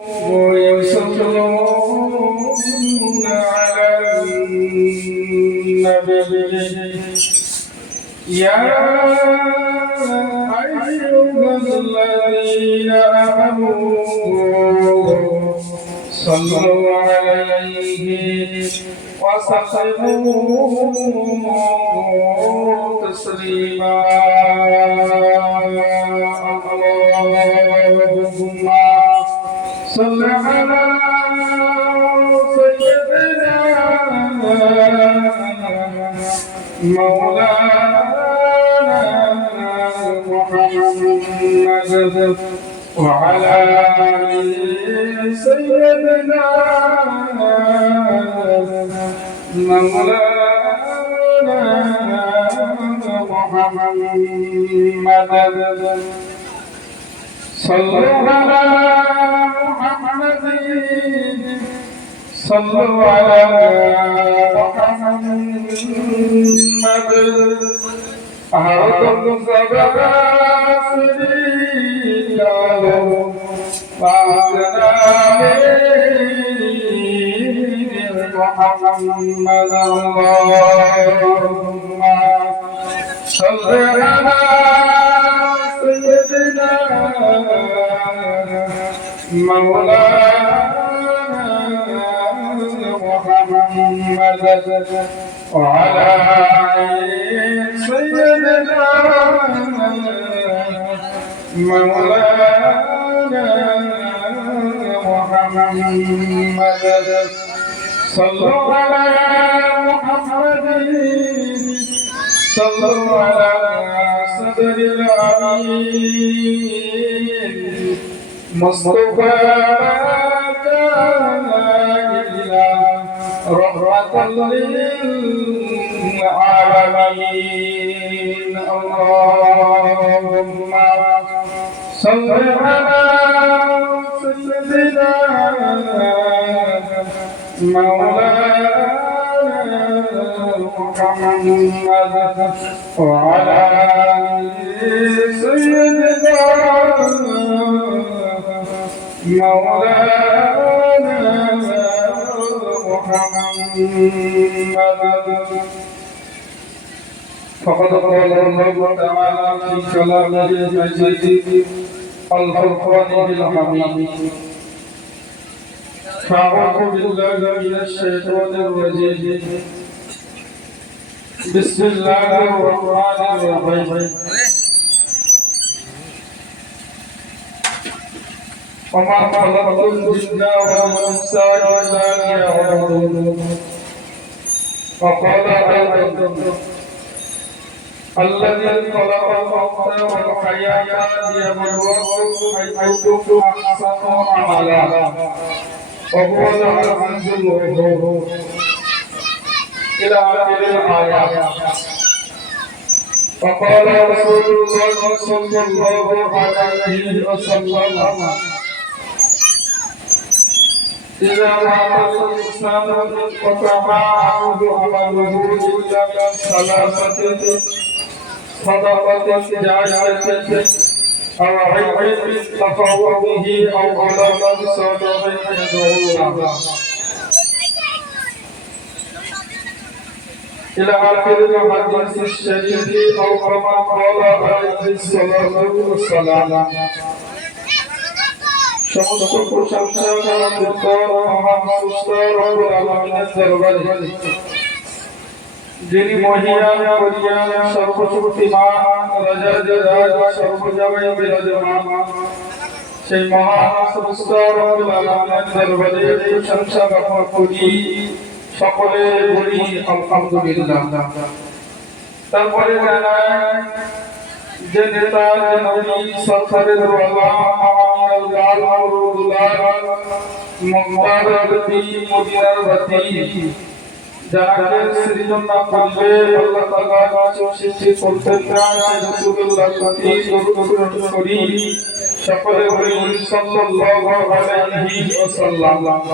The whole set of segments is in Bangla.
ويصلون على النبي يا أيها الذين آمنوا صلوا عليه وسلموا تسليما اللهم صل على سيدنا مولانا محمد وعلى آل سيدنا مولانا محمد صلوا على محمد صلوا على محمد أهدم سباسري فاغنا محمد اللهم صل على سيدنا مولانا محمد وعلى سيدنا مولانا محمد صلوا على محمد صلوا على صدر الأمين مصطفى كان إلا رحمة للعالمين اللهم صل على سيدنا مولانا محمد وعلى سيدنا مولانا محمد فقد قال الله تعالى في كلامه المجيد الفرقان بالحميد فأعوذ بالله من الشيطان الرجيم بسم الله الرحمن الرحيم وما خلقت الجن والإنس إلا ليعبدون وقال أيضا الذي خلق الموت والحياة ليبلوكم أيكم أحسن عملا وهو العزيز الغفور إلى آخر الآيات. وقال رسول الله صلى الله عليه وسلم إذا مات الإنسان انقطع عنه عمله إلا من ثلاثة صدقة جارية أو علم نفع به أو ولد صالح يدعو له إلى آخر الحديث الشريف أو كما قال عليه الصلاة والسلام. সমস্ত প্রশংসা মহান সুস্থ রব্বুল আলামিনের দরবারে যিনি মহিয়ান করিয়ান সর্বশক্তিমান রাজা সর্বজায়গায় বিরাজমান সেই মহান সুস্থ রব্বুল আলামিনের দরবারে প্রশংসা জ্ঞাপন করি সকলে বলি আলহামদুলিল্লাহ। তারপরে জানাই যে নেতা নবী সরকারের মদিনার বাতি যাকে সৃজন করবে আল্লাহ তাআলা সৃষ্টি করতেন না সেই রাসূলুল্লাহ করি সকলে বলি সাল্লাল্লাহু আলাইহি ওয়াসাল্লাম।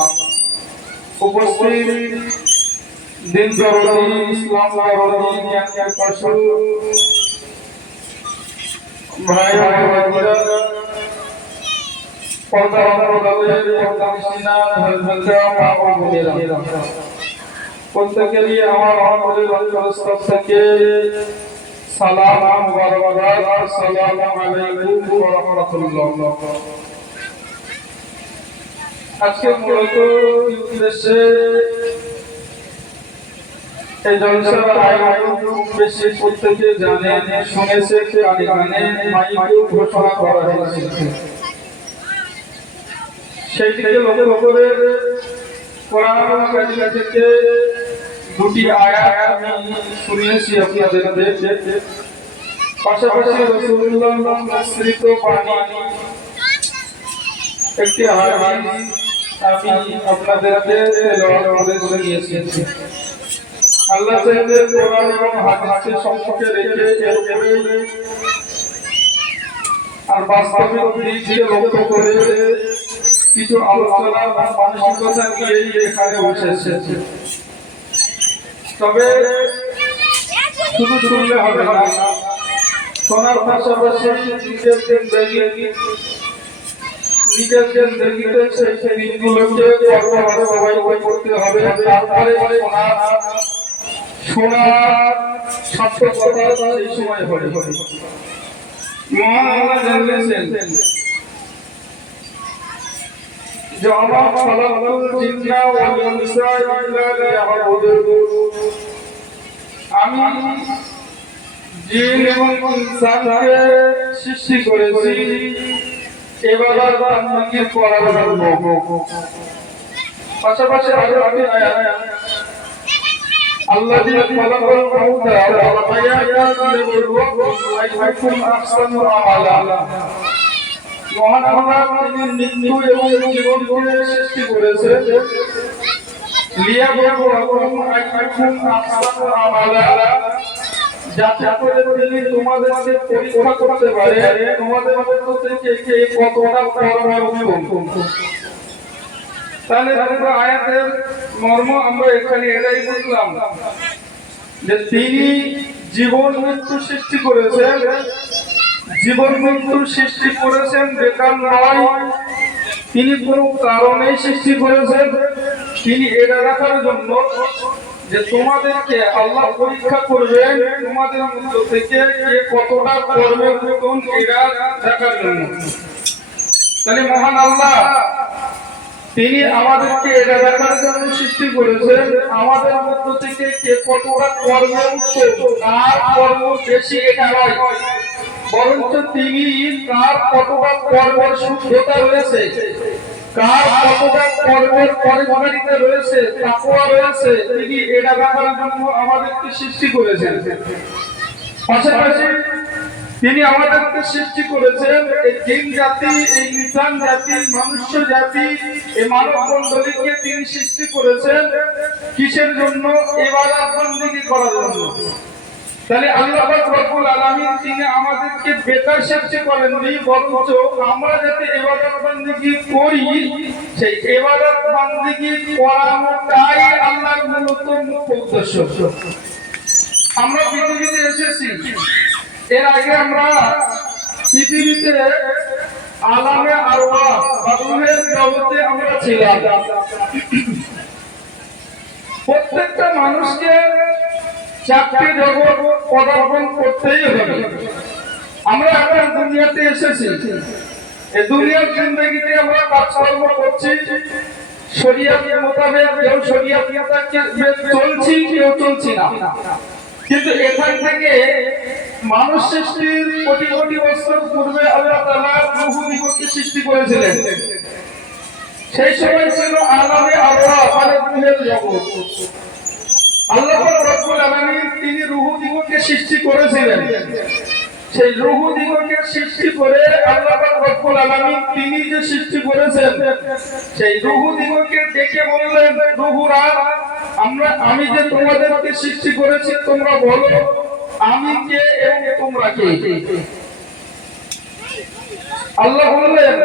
উপস্থিত দিন দরদি ইসলাম দরদি জ্ঞান পাশু ভাই প্রত্যেকে নিয়ে আমার অন্তরস্থল থেকে সালাম মুবারকাত। আসসালামু আলাইকুম ওয়া রাহমাতুল্লাহ। আজকে মূলত উদ্দেশ্যে এই জলসার আয়োজন খুব বেশি প্রত্যেকে জানেন, শুনেছে, গানে মাইকে ঘোষণা করা হয়েছে। সেইটিকে লক্ষ্য করে কোরআন কারিম থেকে দুটি আয়াত আমি শুনিয়েছি আপনাদের। পাশাপাশি রাসূলুল্লাহ মিশ্রিত বাণী একটি হাদিস আমি আপনাদেরকে তেলাওয়াত করে শুনিয়েছি। আল্লাহ তাআলা কোরআন এবং হাদিসের সম্পর্কে রেখে এর উপরে আর বাস্তবিক দিককে লক্ষ্য করে কিছু আলোচনা বা মানসিকতা নিয়ে এখানে বসেছে। তবে শুধু শুনলে হবে না, শোনার পাশাপাশি নিজের জিন্দগিতে সেই দিনগুলোকে বাস্তবায়ন করতে হবে। তারপরে শোনার সার্থকতা সেই সময় হবে। মহান আল্লাহ জানিয়েছেন যে আমা খালাকুল জিন্না ওয়াল ইনসা ইল্লা লিয়াবুদুন, আমি জিন এবং ইনসানকে সৃষ্টি করেছি ইবাদত বন্দেগী করার জন্য। পাশাপাশি আরো একটি আয়াত আল্লাযী খালাকাল মাউতা ওয়াল হায়াতা লিয়াবলুয়াকুম আইয়ুকুম আহসানু আমালা। মহান আল্লাহ তিনি মৃত্যু এবং জীবনকে সৃষ্টি করেছেন লিয়াবলুয়াকুম আইয়ুকুম আহসানু আমালা, যাতে করে তিনি তোমাদেরকে পরীক্ষা করতে পারে তোমাদের মধ্যে থেকে কে কতটা কর্মক্ষম। তাহলে আয়াতের মর্ম আমরা এখানে এটাই বুঝলাম যে তিনি জীবন মৃত্যু সৃষ্টি করেছেন। জীবন মৃত্যু সৃষ্টি করেছেন বেকার নয়, তিনি কোনো কারণে সৃষ্টি করেছেন। তিনি এটা রাখার জন্য যে তোমাদেরকে আল্লাহ পরীক্ষা করবেন তোমাদের মধ্য থেকে কে কতটা কর্মক্ষম এটা দেখার জন্য। তাহলে মহান আল্লাহ তিনি আমাদেরকে এটা দেখার জন্য সৃষ্টি করেছেন আমাদের মধ্য থেকে কে কতটা কর্মক্ষম, কার কর্ম বেশি এটা নয়, বরঞ্চ তিনি কার কতটা কর্মের শুদ্ধতা রয়েছে, কার কতটা কর্মের পরিমাণিতা রয়েছে, তাকওয়া রয়েছে, তিনি এটা দেখার জন্য আমাদেরকে সৃষ্টি করেছেন। পাশাপাশি তিনি আমাদেরকে সৃষ্টি করেছেন এই জিন জাতি, এই ইনসান জাতি, মনুষ্য জাতি, এই মানব মণ্ডলীকে তিনি সৃষ্টি করেছেন কিসের জন্য? ইবাদত বন্দেগী করার জন্য। তাহলে আল্লাহ পাক রব্বুল আলামিন তিনি আমাদেরকে বেকার সৃষ্টি করেননি, বরঞ্চ আমরা যাতে ইবাদত বন্দেগী করি সেই ইবাদত বন্দেগী করাটাই আল্লাহর মূলত মুখ্য উদ্দেশ্য। আমরা পৃথিবীতে এসেছি, এর আগে আমরা পৃথিবীতে আলামে আরওয়াহ বা রূহের জগতে আমরা ছিলাম। প্রত্যেকটা মানুষকে চারটি জগৎ পদার্পণ করতেই হবে। আমরা এখন দুনিয়াতে এসেছি, এই দুনিয়ার জিন্দগিতে আমরা কাজকর্ম করছি শরীয়ত মোতাবেক, কেউ শরীয়ত মোতাবেক চলছি, কেউ চলছি না। কিন্তু এখান থেকে মানুষ সৃষ্টির কোটি কোটি বছর পূর্বে আল্লাহ তাআলা রূহ দিগকে সৃষ্টি করেছিলেন। সেই সময় ছিল আলামে আরওয়াহ মানে রূহের জগৎ। আল্লাহ রব্বুল আলামিন তিনি রূহ দিগকে সৃষ্টি করেছিলেন। সেই রূহ দিগকে সৃষ্টি করে আল্লাহ রব্বুল আলামিন তিনি যে সৃষ্টি করেছেন সেই রূহ দিগকে ডেকে বললেন, রূহরা আমি যে তোমাদেরকে সৃষ্টি করেছি তোমরা বলো আমি কে এবং তোমরা কে? আল্লাহ বললেন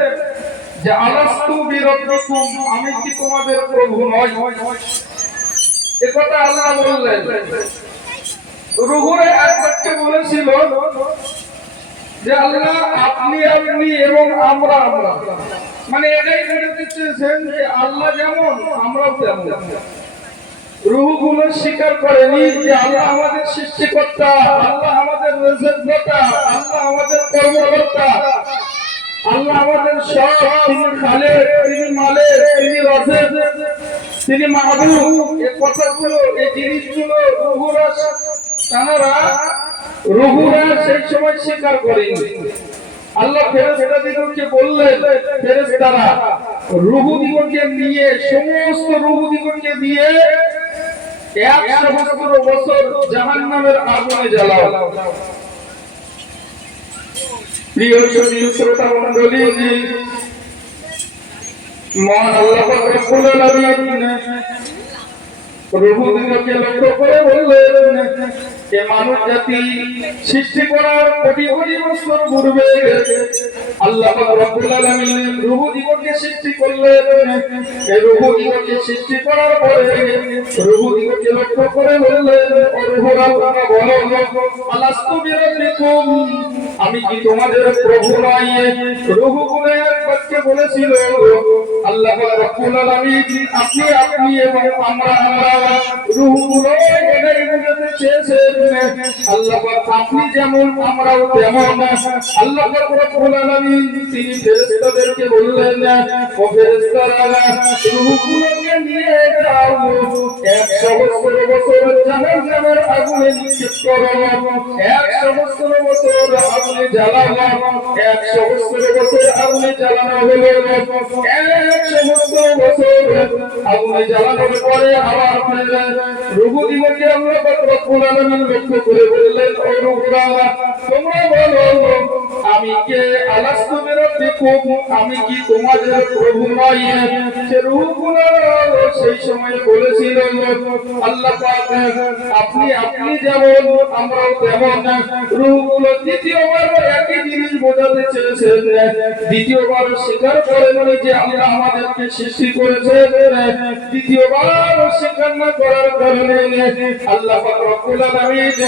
যে আলাস্তু বিরাব্বিকুম, আমি কি তোমাদের প্রভু নই? এ কথা আল্লাহ বললেন। রূহরে এক বাক্যে বলেছিল যে আল্লাহ আপনি আপনি এবং আমরা আমরা। মানে এটাই বোঝাতে চেয়েছেন যে আল্লাহ যেমন আমরাও তেমন। রূহগুলো স্বীকার করেনি যে আল্লাহ আমাদের সৃষ্টিকর্তা, আল্লাহ আমাদের রিজকদাতা, আল্লাহ আমাদের কর্মকর্তা, আল্লাহ আমাদের সব। তিনি খালেক, তিনি মালিক, তিনি রাযিক, তিনি মাহবুব। এই কথাগুলো, এই জিনিসগুলো রূহুরা সেই সময় স্বীকার করেনি। আল্লাহ ফেরেশতাদেরকে বললেন, ফেরেশতারা রূহদিগকে নিয়ে, সমস্ত রূহদিগকে নিয়ে 100 বছর জাহান্নামের আগুনে জ্বালাও। প্রিয় শ্রোতা মণ্ডলী, মহান আল্লাহ পাক রব্বুল আলামিন রূহদিগকে লক্ষ্য করে বললেন, যে মানুষ জাতি সৃষ্টি করার কোটি কোটি বছর পূর্বে আল্লাহ পাক রব্বুল আলামিন রূহদিগকে সৃষ্টি করলেন। এই রূহদিগকে সৃষ্টি করার পরে রূহদিগকে লক্ষ্য করে বললেন, ও রূহরা তোমরা বলো, আলাস্তু বিরাব্বিকুম, আমি কি তোমাদের প্রভু নই? রূহগুলো একবারকে বলেছিল, আল্লাহ পাক রব্বুল আলামিন আপনি এবং আমরা রূহগুলো এটাই বুঝাতে চেয়েছেন, আল্লাহ পাক আপনি যেমন আমরাও তেমন। আল্লাহ পাক রব্বুল আলামিন তিনি ফেরেশতাদেরকে বললেন, ও ফেরেশতারা রূহগুলোকে নিয়ে যাও 100 বছর জাহান্নামের আগুনে নিক্ষেপ করো, 100 বছর আগুনে জ্বালাও। 100 বছর আগুনে জ্বালানো হলো। 100 বছর আগুনে জ্বালানোর পরে আবার রূহদিগকে আল্লাহ পাক রব্বুল আলামিন লক্ষ্য করে বললেন, ও রূহরা তোমরা বলো, আমি কে? আলাস্তু বিরাব্বিকুম, আমি কি তোমাদের প্রভু নই? সে রূহগুলো সেই সময় বলেছিল, আল্লাহ পাক আপনি যেমন আমরাও তেমন। রূহগুলো দ্বিতীয়বার একই জিনিস বোঝাতে চেয়েছেন, দ্বিতীয়বার স্বীকার করেন যে আল্লাহ আমাদেরকে সৃষ্টি করেছেন। দ্বিতীয়বার স্বীকার না করার কারণে আল্লাহ পাক রব্বুল আলামিন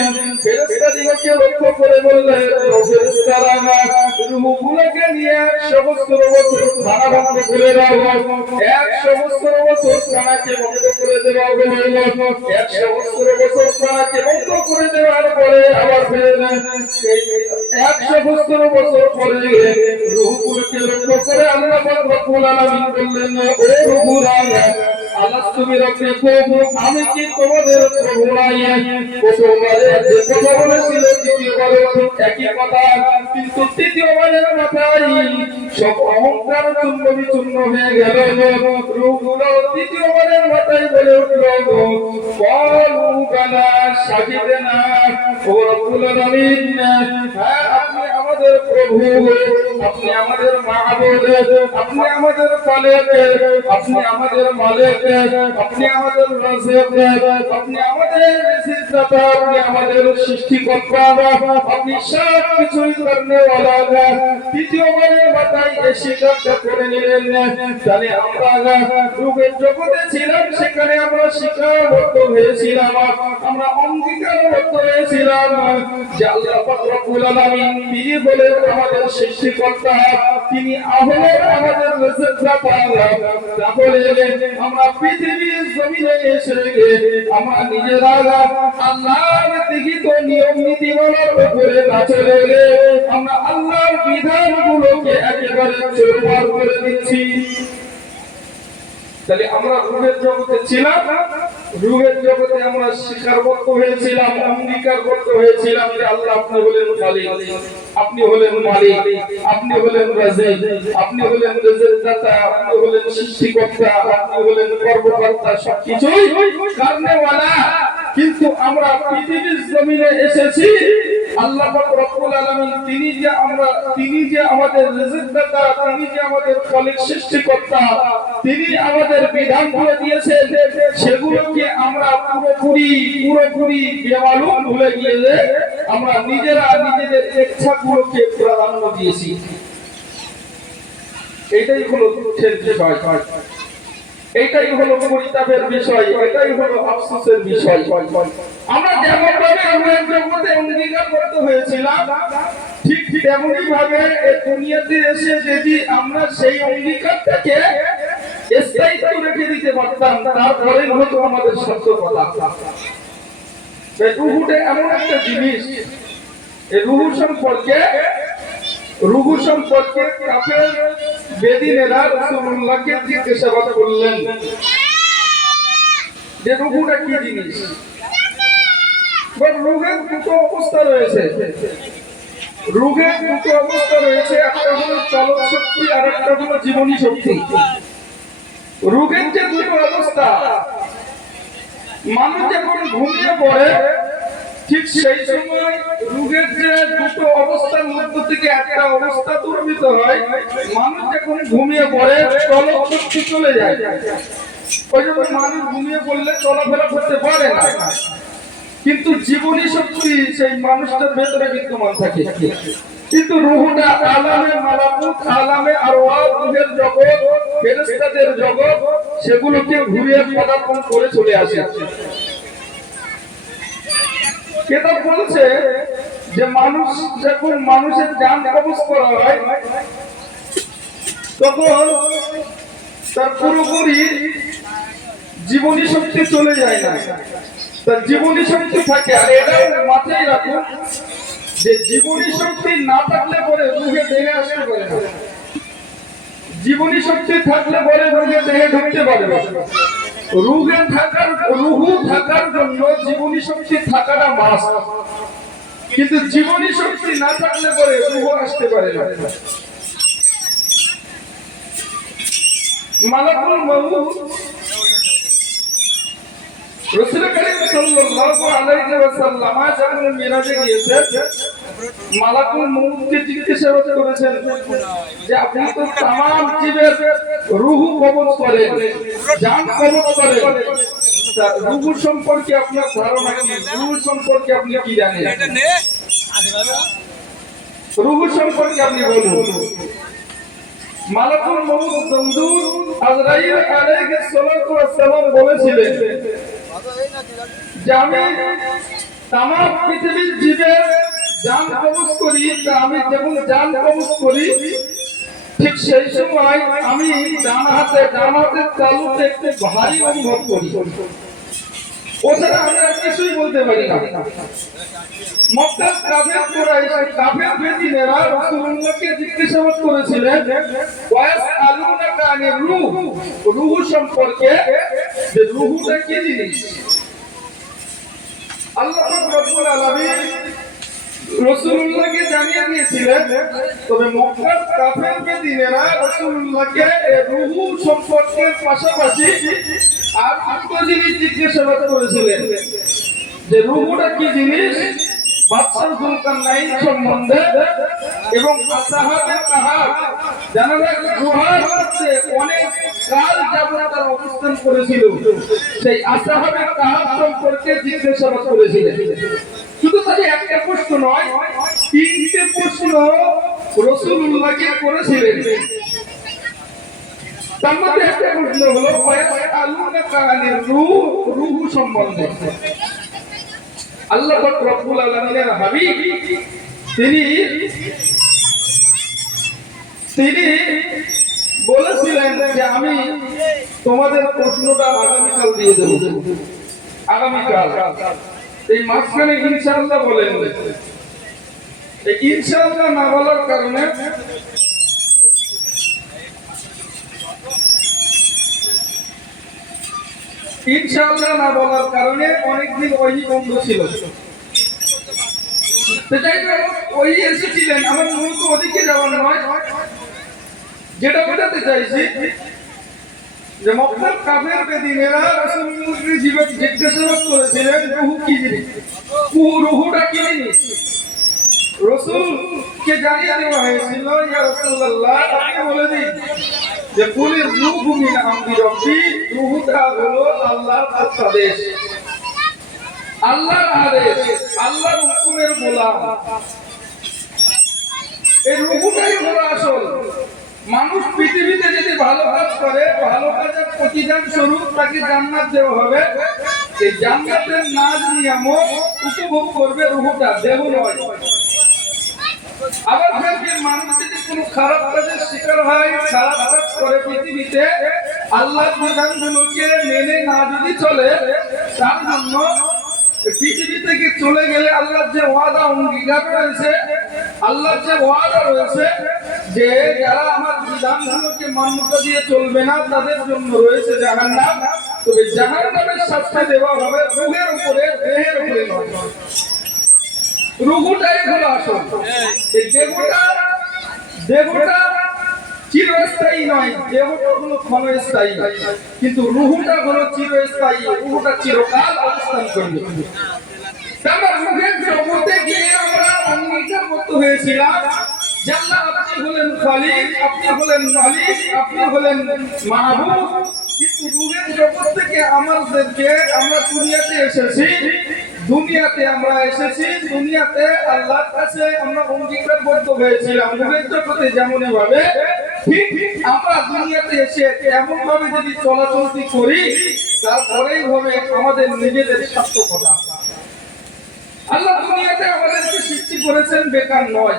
ফেরেশতাদিগকে লক্ষ্য করে বললেন, ও ফেরেশতারা রূহগুলোকে নিয়ে 100 বছর খানা বন্ধ করে দাও। 100 বছর খানাকে বন্ধ করে দেওয়া হলো। 100 বছর খানাকে বন্ধ করে দেওয়ার পরে আবার ফের 100 বছর পরে রূহগুলোকে লক্ষ্য করে আল্লাহ পাক রব্বুল আলামিন বললেন, ও রূহরা আলাস্তু বিরাব্বিকুম, আমি কি তোমাদের প্রভু নই? প্রথমবারে যে কথা বলেছিল দ্বিতীয়বারে একই কথা, কিন্তু তৃতীয়বারের মাথায় সব অহংকার চূর্ণ বিচূর্ণ হয়ে গেল। রূহগুলো তৃতীয়বারের মাথায় বলে উঠল, ক্বালু বালা শাহিদনা, ও রব্বুল আলামিন হ্যাঁ আপনি আমাদের প্রভু, আপনি আমাদের মাহবুব, আপনি আমাদের খালেক, আপনি আমাদের মালিক, আপনি আমাদের রাযিক, আপনি আমাদের রিজকদাতা, আপনি আমাদের সৃষ্টিকর্তা, আপনি সব কিছুই করনেওয়ালা। তৃতীয়বারের মাথায় এই স্বীকারটা করে নিলেন। তাহলে আমরা রূহের জগতে ছিলাম, সেখানে আমরা স্বীকারবদ্ধ হয়েছিলাম, আমরা অঙ্গীকারবদ্ধ হয়েছিলাম যে আল্লাহ পাক রব্বুল আলামিন তিনি বলেন আমাদের সৃষ্টিকর্তা, তিনি হলেন আমাদের রিজকদাতা। তাহলে আমরা পৃথিবীর জমিনে এসে আমরা নিজেরা আল্লাহর লিখিত নিয়ম নীতিমালার উপরে না চলে আমরা আল্লাহর বিধানগুলোকে একেবারে চুরমার করে দিচ্ছি। তাহলে আমরা রূহের জগতে ছিলাম, রূহের জগতে আমরা স্বীকারবদ্ধ হয়েছিলাম, অঙ্গীকারবদ্ধ হয়েছিলাম যে আল্লাহ আপনি হলেন খালিক, আপনি হলেন মালিক, আপনি হলেন রাযিক, আপনি হলেন রিজকদাতা, আপনি হলেন সৃষ্টিকর্তা, আপনি হলেন কর্মকর্তা, সবকিছুই করনেওয়ালা। কিন্তু আমরা পৃথিবীর জমিনে এসেছি, আল্লাহ পাক রব্বুল আলামিন তিনি যে আমাদের রিজকদাতা, তিনি যে আমাদের খালিক সৃষ্টিকর্তা, তিনি আমাদের বিধানগুলো দিয়েছেন, সেগুলোকে আমরা পুরোপুরি বেমালুম ভুলে গিয়ে আমরা নিজেরা নিজেদের ইচ্ছাগুলোকে প্রাধান্য দিয়েছি। এটাই হলো দুঃখের বিষয়, এটাই হলো পরিতাপের বিষয়, এটাই হলো আফসোসের বিষয়। আমরা যেমন ভাবে আমরা জগতে অঙ্গীকার করতে হয়েছিলাম, ঠিক তেমনি ভাবে এই দুনিয়াতে এসে যদি আমরা সেই অঙ্গীকারটাকে স্থায়িত্ব রেখে দিতে পারতাম, তারপরে হতো আমাদের সত্য কথা। রুহুটা এমন একটা জিনিস, এই রুহু সম্পর্কে কাফের বেদিনেরা রাসূলুল্লাহকে জিজ্ঞাসাবাদ করলেন যে রুহুটা কি জিনিস। রুহের দুটো অবস্থা রয়েছে, একটা হলো চলন শক্তি আর একটা হলো জীবনী শক্তি। রুহের যে দুটো অবস্থা, মানুষ যখন ঘুমিয়ে পড়ে ঠিক সেই সময় রুহের যে দুটো অবস্থার মধ্য থেকে একটা অবস্থা দুর্বৃত হয়। মানুষ যখন ঘুমিয়ে পড়ে চলন শক্তি চলে যায়, ওই জন্য মানুষ ঘুমিয়ে পড়লে চলাফেরা করতে পারে না, কিন্তু জীবনী শক্তি সেই মানুষটার ভেতরে বিদ্যমান থাকে। কিন্তু রুহটা আলামে মালাকুত, আলামে আরওয়াহ, রুহের জগৎ, ফেরেশতাদের জগৎ, সেগুলোকে ঘুরিয়ে পদার্পণ করে চলে আসে। কেতাব বলছে যে মানুষ যখন মানুষের জান কবজ করা হয় তখন তার পুরোপুরি জীবনী শক্তি চলে যায় না, তার জীবনী শক্তি থাকে। আর এটাও মাথায় রাখুন যে জীবনী শক্তি না থাকলে পরে রুহে দেহে আসতে পারে না, জীবনী শক্তি থাকলে পরে রুহে দেহে ঢুকতে পারে না। রুহু থাকার জন্য জীবনী শক্তি থাকাটা মাস্ট, কিন্তু জীবনী শক্তি না থাকলে পরে রুহু আসতে পারে না। মালাকুল মউত রাসূল করিম সাল্লাল্লাহু আলাইহি ওয়াসাল্লাম যখন মিরাজে গিয়েছেন, মালাকুল মউতকে জিজ্ঞাসাবাদ করেছেন যে আপনি তো तमाम জীবের রূহ কবজ করেন, জান কবজ করেন, রূহ সম্পর্কে আপনার ধারণা কি? রূহ সম্পর্কে আপনি কি জানেন? রূহ সম্পর্কে আপনি বলুন। মালাকুল মউত বন্ধুর আজরাইল আলাইহিস সালাতু ওয়াস সালাম বলেছিলেন যে আমি तमाम পৃথিবীর জীবের জান কবজ করি, আমি যেমন জান কবজ করি ঠিক সেই সময় আমি ডান হাতে তালুতে একটু ভারী অনুভব করি, ওছাড়া আমি আর কিছুই বলতে পারি না। মক্কার কাফের বেদিনেরা রাসূলুল্লাহকে জিজ্ঞাসাবাদ করেছিলেন ওয়াসআলুনাকা আনির রূহ, রূহ সম্পর্কে, যে রূহটা কি জিনিস। আল্লাহ পাক রব্বুল আলামিন রাসূলুল্লাহকে জানিয়ে দিয়েছিলেন, তবে মক্কার কাফের বেদিনেরা রাসূলুল্লাহকে রূহ সম্পর্কের পাশাপাশি আর একটা জিনিস জিজ্ঞাসাবাদ করেছিলেন যে রূহটা কি জিনিস, বাদশাহ যুলকারনাইন সম্বন্ধে এবং আসহাবে কাহাফ, জানা যায় গুহার মধ্যে অনেক কাল যাবত তারা অবস্থান করেছিল, সেই আসহাবে কাহাফ সম্পর্কে জিজ্ঞাসাবাদ করেছিলেন। শুধু তাদের একটা প্রশ্ন নয়, তিনটে প্রশ্ন রাসূলুল্লাহকে করেছিলেন। তার মধ্যে একটা প্রশ্ন হলো ওয়াসআলুনাকা আনির রূহ, রূহ সম্বন্ধে। আল্লাহ পাক রব্বুল আলামিনের হাবিব তিনি বলেছিলেন যে আমি তোমাদের প্রশ্নটা আগামীকাল দিয়ে দেব, আগামীকাল। এই মাঝখানে ইনশাআল্লাহ বলেন, এই ইনশাআল্লাহ না বলার কারণে অনেকদিন ওই বন্ধ ছিল। ওই এসেছিলেন, আমার মূলত ওদিকে যাওয়ার নয়, যেটা বোঝাতে চাইছি যে মক্কার কাফের বেদিনেরা রাসূলুল্লাহকে জিজ্ঞাসাবাদ করেছিলেন রূহ কি জিনিস, রূহটা কি জিনিস। রাসূলকে জানিয়ে দেওয়া হয়েছিল ইয়া রাসূলুল্লাহ আপনি বলে দিন যে কুলির রূহু মিন আমরি রাব্বি, রূহটা হলো আল্লাহর আদেশ, আল্লাহর আদেশ, আল্লাহর হুকুমের গোলাম। এই রূহটাই হলো আসল। মানুষ পৃথিবীতে যদি ভালো কাজ করে, ভালো কাজের প্রতিদান স্বরূপ তাকে জান্নাত দেওয়া হবে। এই জান্নাতের নাজ নিয়ামত উপভোগ করবে রূহটা, দেহ নয়। আবার ফের মানুষ যদি কোনো খারাপ কাজের শিকার হয়, খারাপ কাজ করে পৃথিবীতে, আল্লাহর বিধানগুলোকে মেনে না যদি চলে, তার জন্য পৃথিবী থেকে চলে গেলে আল্লাহর যে ওয়াদা অঙ্গীকার রয়েছে, আল্লাহর যে ওয়াদা রয়েছে যে যারা আমার বিধানগুলোকে মান্যতা দিয়ে চলবে না তাদের জন্য রয়েছে জাহান্নাম। তবে জাহান্নামের শাস্তি দেওয়া হবে রূহের উপরে, দেহের উপরে নয়। রূহটাই হলো আসল। এই দেহটা চিরস্থায়ী নয়, দেহটা হলো ক্ষণস্থায়ী, কিন্তু রূহটা হলো চিরস্থায়ী, রূহটা চিরকাল অবস্থান করবে। তারপর রূহের জগতে গিয়ে আমরা অঙ্গীকারবদ্ধ হয়েছিলাম যে আল্লাহ আপনি হলেন খালিক, আপনি হলেন মালিক, আপনি হলেন মাহবুব। কিন্তু রূহের জগৎ থেকে আমাদেরকে, আমরা দুনিয়াতে এসেছি, দুনিয়াতে আল্লাহর কাছে আমরা অঙ্গীকারবদ্ধ হয়েছিলাম রূহের জগতে যেমন ভাবে, ঠিক আমরা দুনিয়াতে এসে এমন ভাবে যদি চলাচলতি করি, তারপরেই হবে আমাদের নিজেদের সার্থকতা। আল্লাহ দুনিয়াতে আমাদেরকে সৃষ্টি করেছেন বেকার নয়।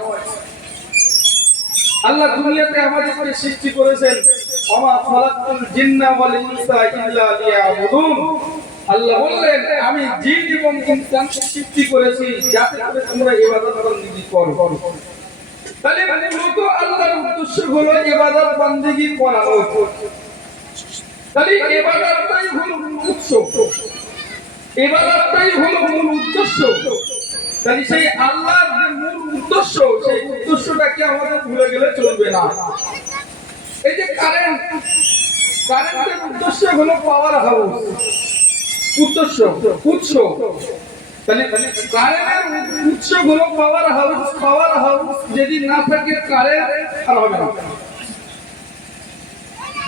আল্লাহ দুনিয়াতে আমাদেরকে সৃষ্টি করেছেন ওমা খালাকতুল জিন্না ওয়াল ইনসা ইল্লা লিয়াবুদুন। আল্লাহ বললেন আমি জিন এবং ইনসানকে সৃষ্টি করেছি যাতে করে তোমরা ইবাদত বندگی করো। তাহলে মূলত আল্লাহর উদ্দেশ্য হলো ইবাদত বندگی করা। তাহলে ইবাদতটাই হলো উৎস, ইবাদতটাই হলো মূল উদ্দেশ্য। তাহলে সেই আল্লাহর যে মূল উদ্দেশ্য, সেই উদ্দেশ্যটাকে আমাদের ভুলে গেলে চলবে না। এই যে কারেন্টের উদ্দেশ্য হলো পাওয়ার হাউস, উদ্দেশ্য উৎস। তাহলে কারেন্টের উৎস হলো পাওয়ার হাউস। পাওয়ার হাউস যদি না থাকে কারেন্ট আর হবে না।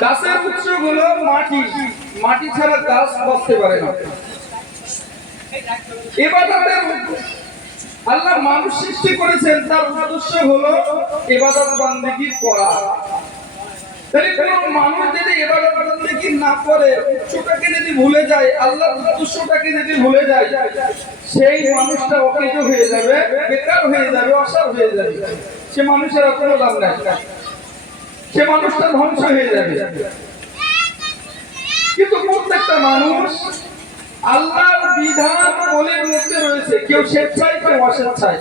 গাছের উৎস হলো মাটি, মাটি ছাড়া গাছ বাঁচতে পারে না। ইবাদতের আল্লাহ মানুষ সৃষ্টি করেছেন, তার উদ্দেশ্য হলো ইবাদত বندگی করা। তাহলে কোনো মানুষ যদি ইবাদত বندگی না করে, উৎসটাকে যদি ভুলে যায়, আল্লাহর উদ্দেশ্যটাকে যদি ভুলে যায়, সেই মানুষটা অকেজ হয়ে যাবে, বেকার হয়ে যাবে, অসার হয়ে যাবে। সে মানুষের কোনো লাভ নাই, সে মানুষটা ধ্বংস হয়ে যাবে। কিন্তু প্রত্যেকটা মানুষ আল্লাহর বিধান কোলের মধ্যে রয়েছে, কেউ স্বেচ্ছায় কেউ অস্বেচ্ছায়।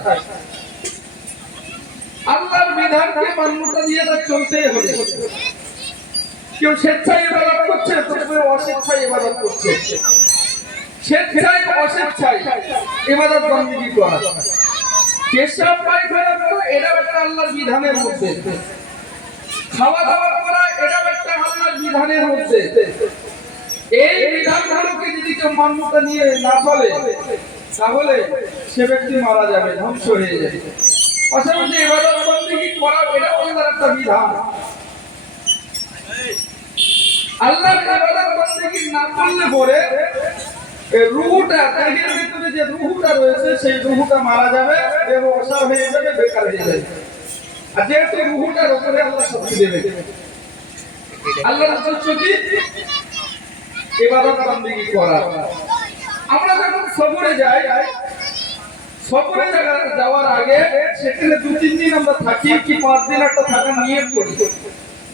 আল্লাহর বিধানকে মান্যতা দিয়ে তার চলতেই হবে। কেউ স্বেচ্ছায় ইবাদত করছে, কেউ অস্বেচ্ছায় ইবাদত করছে। স্বেচ্ছায় অস্বেচ্ছায় ইবাদত বندگی করা, পেশাব পায়খানা করা, এটা একটা আল্লাহর বিধানের মধ্যে। খাওয়া দাওয়া করা, এটা একটা আল্লাহর বিধানের মধ্যে। এই বিধানগুলোকে যদি কেউ মান্যতা নিয়ে না চলে, তাহলে সে ব্যক্তি মারা যাবে, ধ্বংস হয়ে যাবে। পাশাপাশি ইবাদত বندگی করা, এটা আল্লাহর একটা বিধান। আল্লাহর ইবাদত বندگی না করলে পরে রূহটা, দেহের ভিতরে যে রূহটা রয়েছে, সেই রূহটা মারা যাবে, দেহ অসার হয়ে যাবে, বেকার হয়ে যাবে। আর যেহেতু রূহটার উপরে আল্লাহ শক্তি দেবে, আল্লাহর উদ্দেশ্য কি? ইবাদত বندگی করা। আমরা যখন সফরে যাই, সফরে যাওয়ার আগে সেখানে 2-3 দিন আমরা থাকি, কি 5 দিন একটা থাকার নিয়ত করি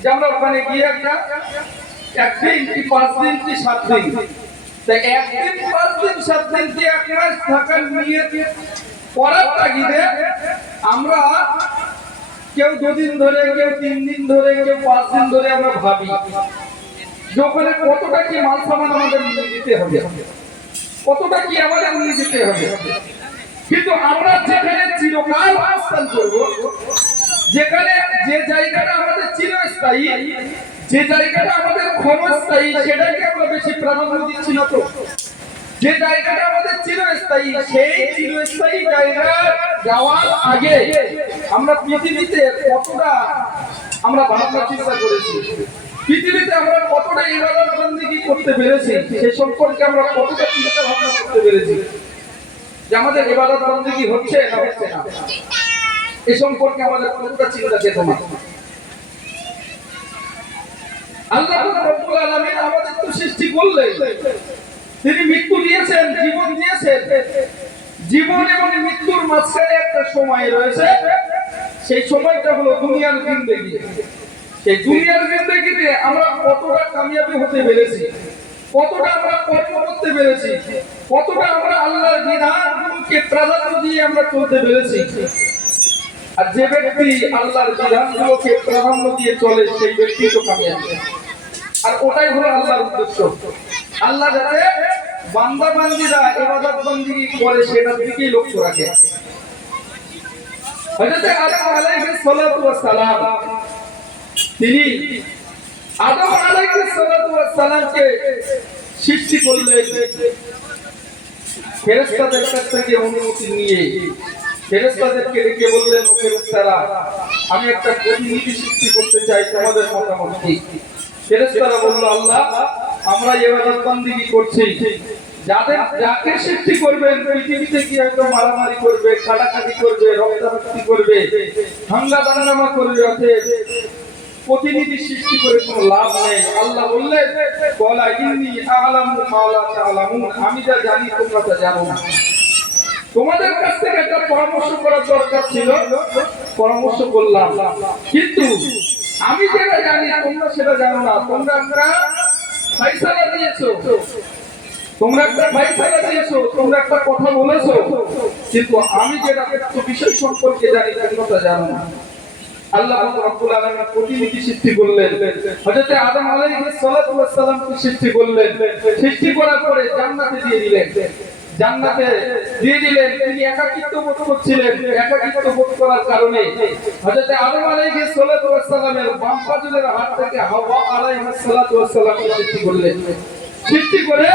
যে আমরা ওখানে গিয়ে একটা 1 দিন কি 5 দিন কি 7 দিন, তাই 1 দিন 5 দিন 7 দিন কি 1 মাস থাকার নিয়ত করার তাগিদে আমরা কেউ 2 দিন ধরে, কেউ 3 দিন ধরে, কেউ 5 দিন ধরে আমরা ভাবি যে ওখানে কতটা কি মাল সামান আমাদের নিয়ে যেতে হবে, কতটা কি আমাদের নিয়ে যেতে হবে। কিন্তু আমরা যেখানে চিরকাল অবস্থান করব, যেখানে যে জায়গাটা আমাদের চিরস্থায়ী, যে জায়গাটা আমাদের ক্ষণস্থায়ী, সেটাকে আমরা বেশি প্রাধান্য দিচ্ছি না। তো যে জায়গাটা আমাদের চিরস্থায়ী, সেই চিরস্থায়ী জায়গা যাওয়ার আগে আমরা পৃথিবীতে কতটা আমরা ভাবনা চিন্তা করেছি, পৃথিবীতে আমরা কতটা ইবাদত বندگی করতে পেরেছি, সে সম্পর্কে আমরা কতটা চিন্তা ভাবনা করতে পেরেছি যে আমাদের ইবাদত বندگی হচ্ছে না হচ্ছে না, এই সম্পর্কে আমাদের কতটা চিন্তা চেতনা। আল্লাহ রাব্বুল আলামিন আমাদের তো সৃষ্টি করলেন, তিনি মৃত্যু দিয়েছেন, জীবন দিয়েছেন। জীবন এবং মৃত্যুর মাঝখানে একটা সময় রয়েছে, সেই সময়টা হলো দুনিয়ার জিন্দেগি। সেই দুনিয়ার জিন্দেগিতে আমরা কতটা কামিয়াবি হতে পেরেছি, কতটা আমরা কর্ম করতে পেরেছি, কতটা আমরা আল্লাহর বিধানগুলোকে প্রাধান্য দিয়ে আমরা চলতে পেরেছি। আর যে ব্যক্তি আল্লাহর বিধানগুলোকে প্রাধান্য দিয়ে চলে সেই ব্যক্তি তো কামিয়াবি। আর ওটাই হলো আল্লাহর উদ্দেশ্য। আল্লাহ যাতে বান্দা বান্দীরা ইবাদত বন্দেগী করে সেটার দিকেই লক্ষ্য রাখে। হযরত আদম আলাইহিস সালাতু ওয়াস সালাম, তিনি আদম আলাইহিস সালাতু ওয়াস সালামকে সৃষ্টি করলেন ফেরেশতাদের কাছ থেকে অনুমতি নিয়ে। ফেরেশতাদেরকে ডেকে বললেন, ও ফেরেশতারা, আমি একটা প্রতিনিধি সৃষ্টি করতে চাই, তোমাদের মতামত কি? ফেরেশতারা বলল, আল্লাহ, আমরা ইবাদত বন্দেগী করছি, যাকে সৃষ্টি করবেন পৃথিবীতে কি হয়তো মারামারি করবে, কাটাকাটি করবে, রক্তারক্তি করবে, হাঙ্গা দাঙ্গামা করবে, অতএব প্রতিনিধি সৃষ্টি করে কোনো লাভ নেই। আল্লাহ বললেন, বলা ইন্নী আ'লামু মা লা তা'লামুন, আমি যা জানি তোমরা তা জানো না। তোমাদের কাছ থেকে একটা পরামর্শ করার দরকার ছিল, পরামর্শ করলাম, কিন্তু আমি যেটা জানি তোমরা সেটা জানো না। তোমরা একটা ফয়সালা দিয়েছো, তোমরা একটা কথা বলেছো, কিন্তু আমি যেটা বিষয় সম্পর্কে জানি তোমরা জানো না। আল্লাহ রাব্বুল আলামিন প্রতিনিধি সৃষ্টি করলেন, হযরত আদম আলাইহিস সালাতু ওয়াস সালামকে সৃষ্টি করলেন। সৃষ্টি করার পরে জান্নাতে দিয়ে দিলেন। তিনি একাকিত্ব বোধ করছিলেন। একাকিত্ব বোধ করার কারণে হযরত আদম আলাইহিস সালাতু ওয়াস সালামের বাম পাজরের হাত থেকে হাওয়া আলাইহিস সালাতু ওয়াস সালামকে সৃষ্টি করলেন। সৃষ্টি করে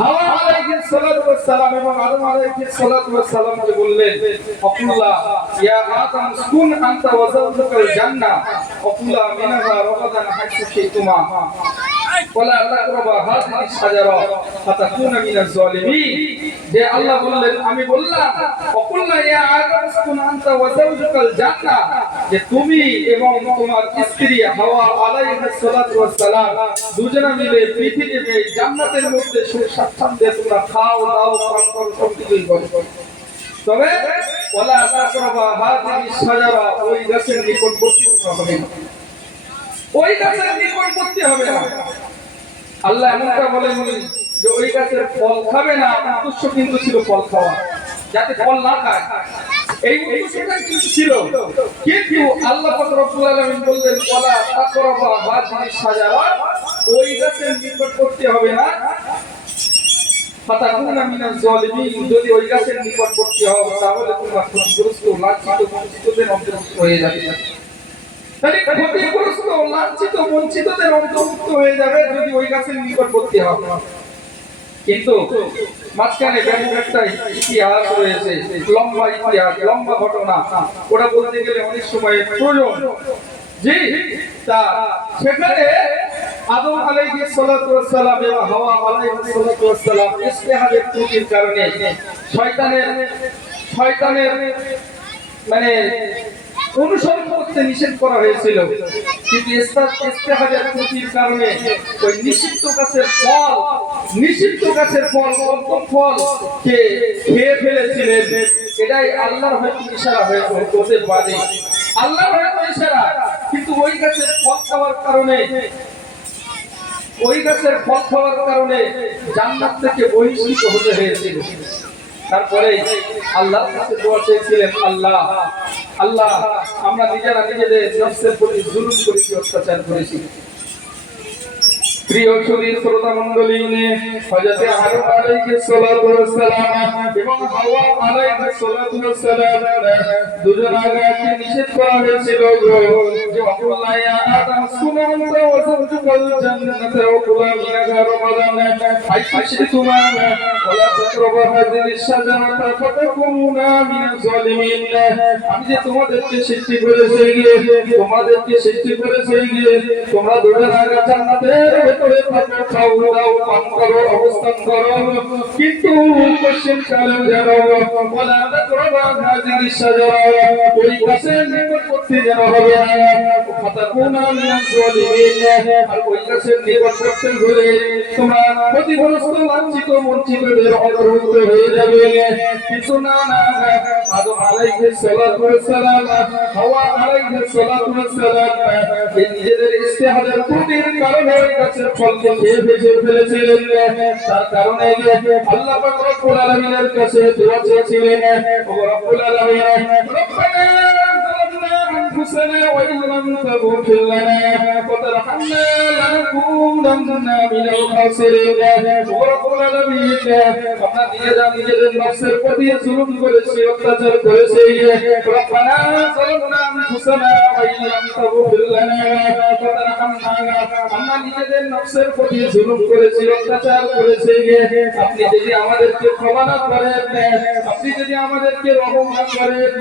হাওয়া আলাইহিস সালাতু ওয়াস সালাম এবং আদম আলাইহিস সালাতু ওয়াস সালামকে বললেন, আকুল্লা ইয়া আদম কুন আনতা ওয়া যাওজুকাল জান্নাহ আকুল্লা মিনহা রাগাদান হাইসু শিতুমা ওয়ালা তাকরাবা হাযিহিস শাজারা ফাতাকুনা মিনাজ জালিমিন। যে আল্লাহ বললেন, আমি বললাম, আকুল্লা ইয়া আদম কুন আনতা ওয়া যাওজুকাল জান্নাহ, যে তুমি এবং তোমার স্ত্রী হাওয়া আলাইহিস সালাতু ওয়াস সালাম দুজনে মিলে পৃথিবীতে জান্নাতের মধ্যে সুখ স্বাচ্ছন্দ্যে তোমরা খাও, দাও, পান করো, সব কিছুই করো। তবে ওয়ালা তাকরাবা হাযিহিস শাজারা, ওই গাছের নিকটবর্তী হবে না, ওই গাছের নিকটবর্তী হবে না। আল্লাহ এমনটা বলেননি যে ওই গাছের ফল খাবে না, উদ্দেশ্য কিন্তু ছিল ফল খাওয়া, যাতে ফল না খায়, এই উদ্দেশ্যটা কিন্তু ছিল। কিন্তু আল্লাহ পাক রব্বুল আলামিন বললেন, ওয়ালা তাকরাবা হাযিহিস শাজারা, ওই গাছের নিকটবর্তী হবে না, ফাতাকুনা মিনাজ জালিমিন, যদি ওই গাছের নিকটবর্তী হও তাহলে তোমরা ক্ষতিগ্রস্ত, লাঞ্ছিত, বঞ্চিতদের অন্তর্ভুক্ত হয়ে যাবে। তাহলে ক্ষতিগ্রস্ত, লাঞ্ছিত, বঞ্চিতদের অন্তর্ভুক্ত হয়ে যাবে যদি ওই গাছের নিকটবর্তী হও। কিন্তু মাঝখানে ব্যাপক একটা ইতিহাস রয়েছে, লম্বা ইতিহাস, লম্বা ঘটনা, ওটা বলতে গেলে অনেক সময় প্রয়োজন। জি, তা সেখানে আদম আলাইহিস সালাতু ওয়াস সালাম এবং হাওয়া আলাইহিস সালাতু ওয়াস সালাম ইস্তেহাদের ত্রুটির কারণে শয়তানের মানে অনুসরণ করতে নিষেধ করা হয়েছিল। কিন্তু ইস্তেহাদের ত্রুটির কারণে ওই নিষিদ্ধ গাছের ফল অন্তম ফল খেয়ে ফেলেছিলেন। এটাই আল্লাহর হয়তো ইশারা হতে পারে, আল্লাহর হয়তো ইশারা। কিন্তু ওই গাছের ফল খাওয়ার কারণে জান্নাত থেকে বহিষ্কৃত হতে হয়েছিল। তারপরে আল্লাহর কাছে দোয়া চেয়েছিলেন, আল্লাহ, আমরা নিজেরা নিজেদের নফসের প্রতি জুলুম করেছি, অত্যাচার করেছি। প্রিয় সুধী শ্রোতা মণ্ডলী, হযরত আদম আলাইহিস সালাতু ওয়াস সালাম এবং হাওয়া আলাইহিস সালাতু ওয়াস সালাম দুজনকে নিষেধ করা হয়েছিল যে আকুল্লা ইয়া আদম কুন আনতা ওয়া যাওজুকাল জান্নাতা ওয়া কুলা মিনহা রাগাদান হাইসু শিতুমা ওয়ালা তাকরাবা হাযিহিস শাজারাতা ফাতাকুনা মিনাজ জালিমিন। আমি যে তোমাদেরকে সৃষ্টি করেছি, তোমরা দুজনে জান্নাতের করে থাকো, খাও দাও, পান করো, অবস্থান করো, কিন্তু পশ্চিম কালে যেন বলা করবা হাজির সাজারা ওই গাছের নিকটবর্তী যেন হবে না, ফাতাকুনা মিনাজ জালিমিন। আর ওই গাছের নিকটবর্তী হলে তোমরা ক্ষতিগ্রস্ত, লাঞ্ছিত, বঞ্চিতদের অন্তর্ভুক্ত হয়ে যাবে। কিন্তু না না, আদম আলাইহিস সালাতু ওয়াস সালাম, হাওয়া আলাইহিস সালাতু ওয়াস সালাম নিজেদের ইজতিহাদের ত্রুটির কারণে ওই গাছের ফলকে খেয়ে ফেলেছিলেন। তার কারণে আল্লাহ পাক রব্বুল আলামিনের কাছে দোয়া চেয়েছিলেন, ও রব্বুল আলামিন, রব্বানা যালামনা আনফুসানা ওয়া ইন লাম তাগফির লানা ওয়া তারহামনা লানাকুনান্না মিনাল খাসিরিন। ও রব্বুল আলামিন, আমরা নিজেদের নফসের প্রতি জুলুম করেছি, অত্যাচার করেছি। রব্বানা যালামনা আনফুসানা ওয়া ইন লাম তাগফির লানা ওয়া তারহামনা, আমরা নিজেদের নফসের প্রতি জুলুম করেছি, অত্যাচার করেছি। আপনি যদি আমাদেরকে ক্ষমা না করেন, আপনি যদি আমাদেরকে রহম না করেন,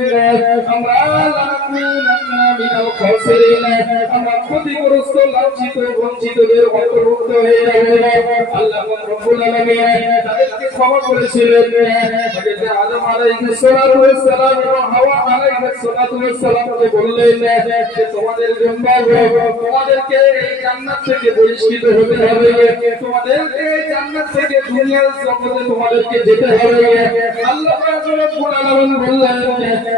আমরা লানাকুনান্না মিনাল খাসিরিন, আমরা ক্ষতিগ্রস্ত, লাঞ্ছিত, বঞ্চিতদের অন্তর্ভুক্ত হয়ে যাব। আল্লাহ রাব্বুল আলামিন তাদেরকে ক্ষমা করেছিলেন। হযরত আদম আলাইহিস সালাতু ওয়াস সালাম এবং হাওয়া আলাইহিস সালাতু ওয়াস সালামকে বললেন যে তোমাদের জন্য তোমাদেরকে এই জান্নাত থেকে বহিষ্কৃত হতে হবে, তোমাদেরকে এই জান্নাত থেকে দুনিয়ার জগতে তোমাদেরকে যেতে হবে। আল্লাহ রাব্বুল আলামিন বললেন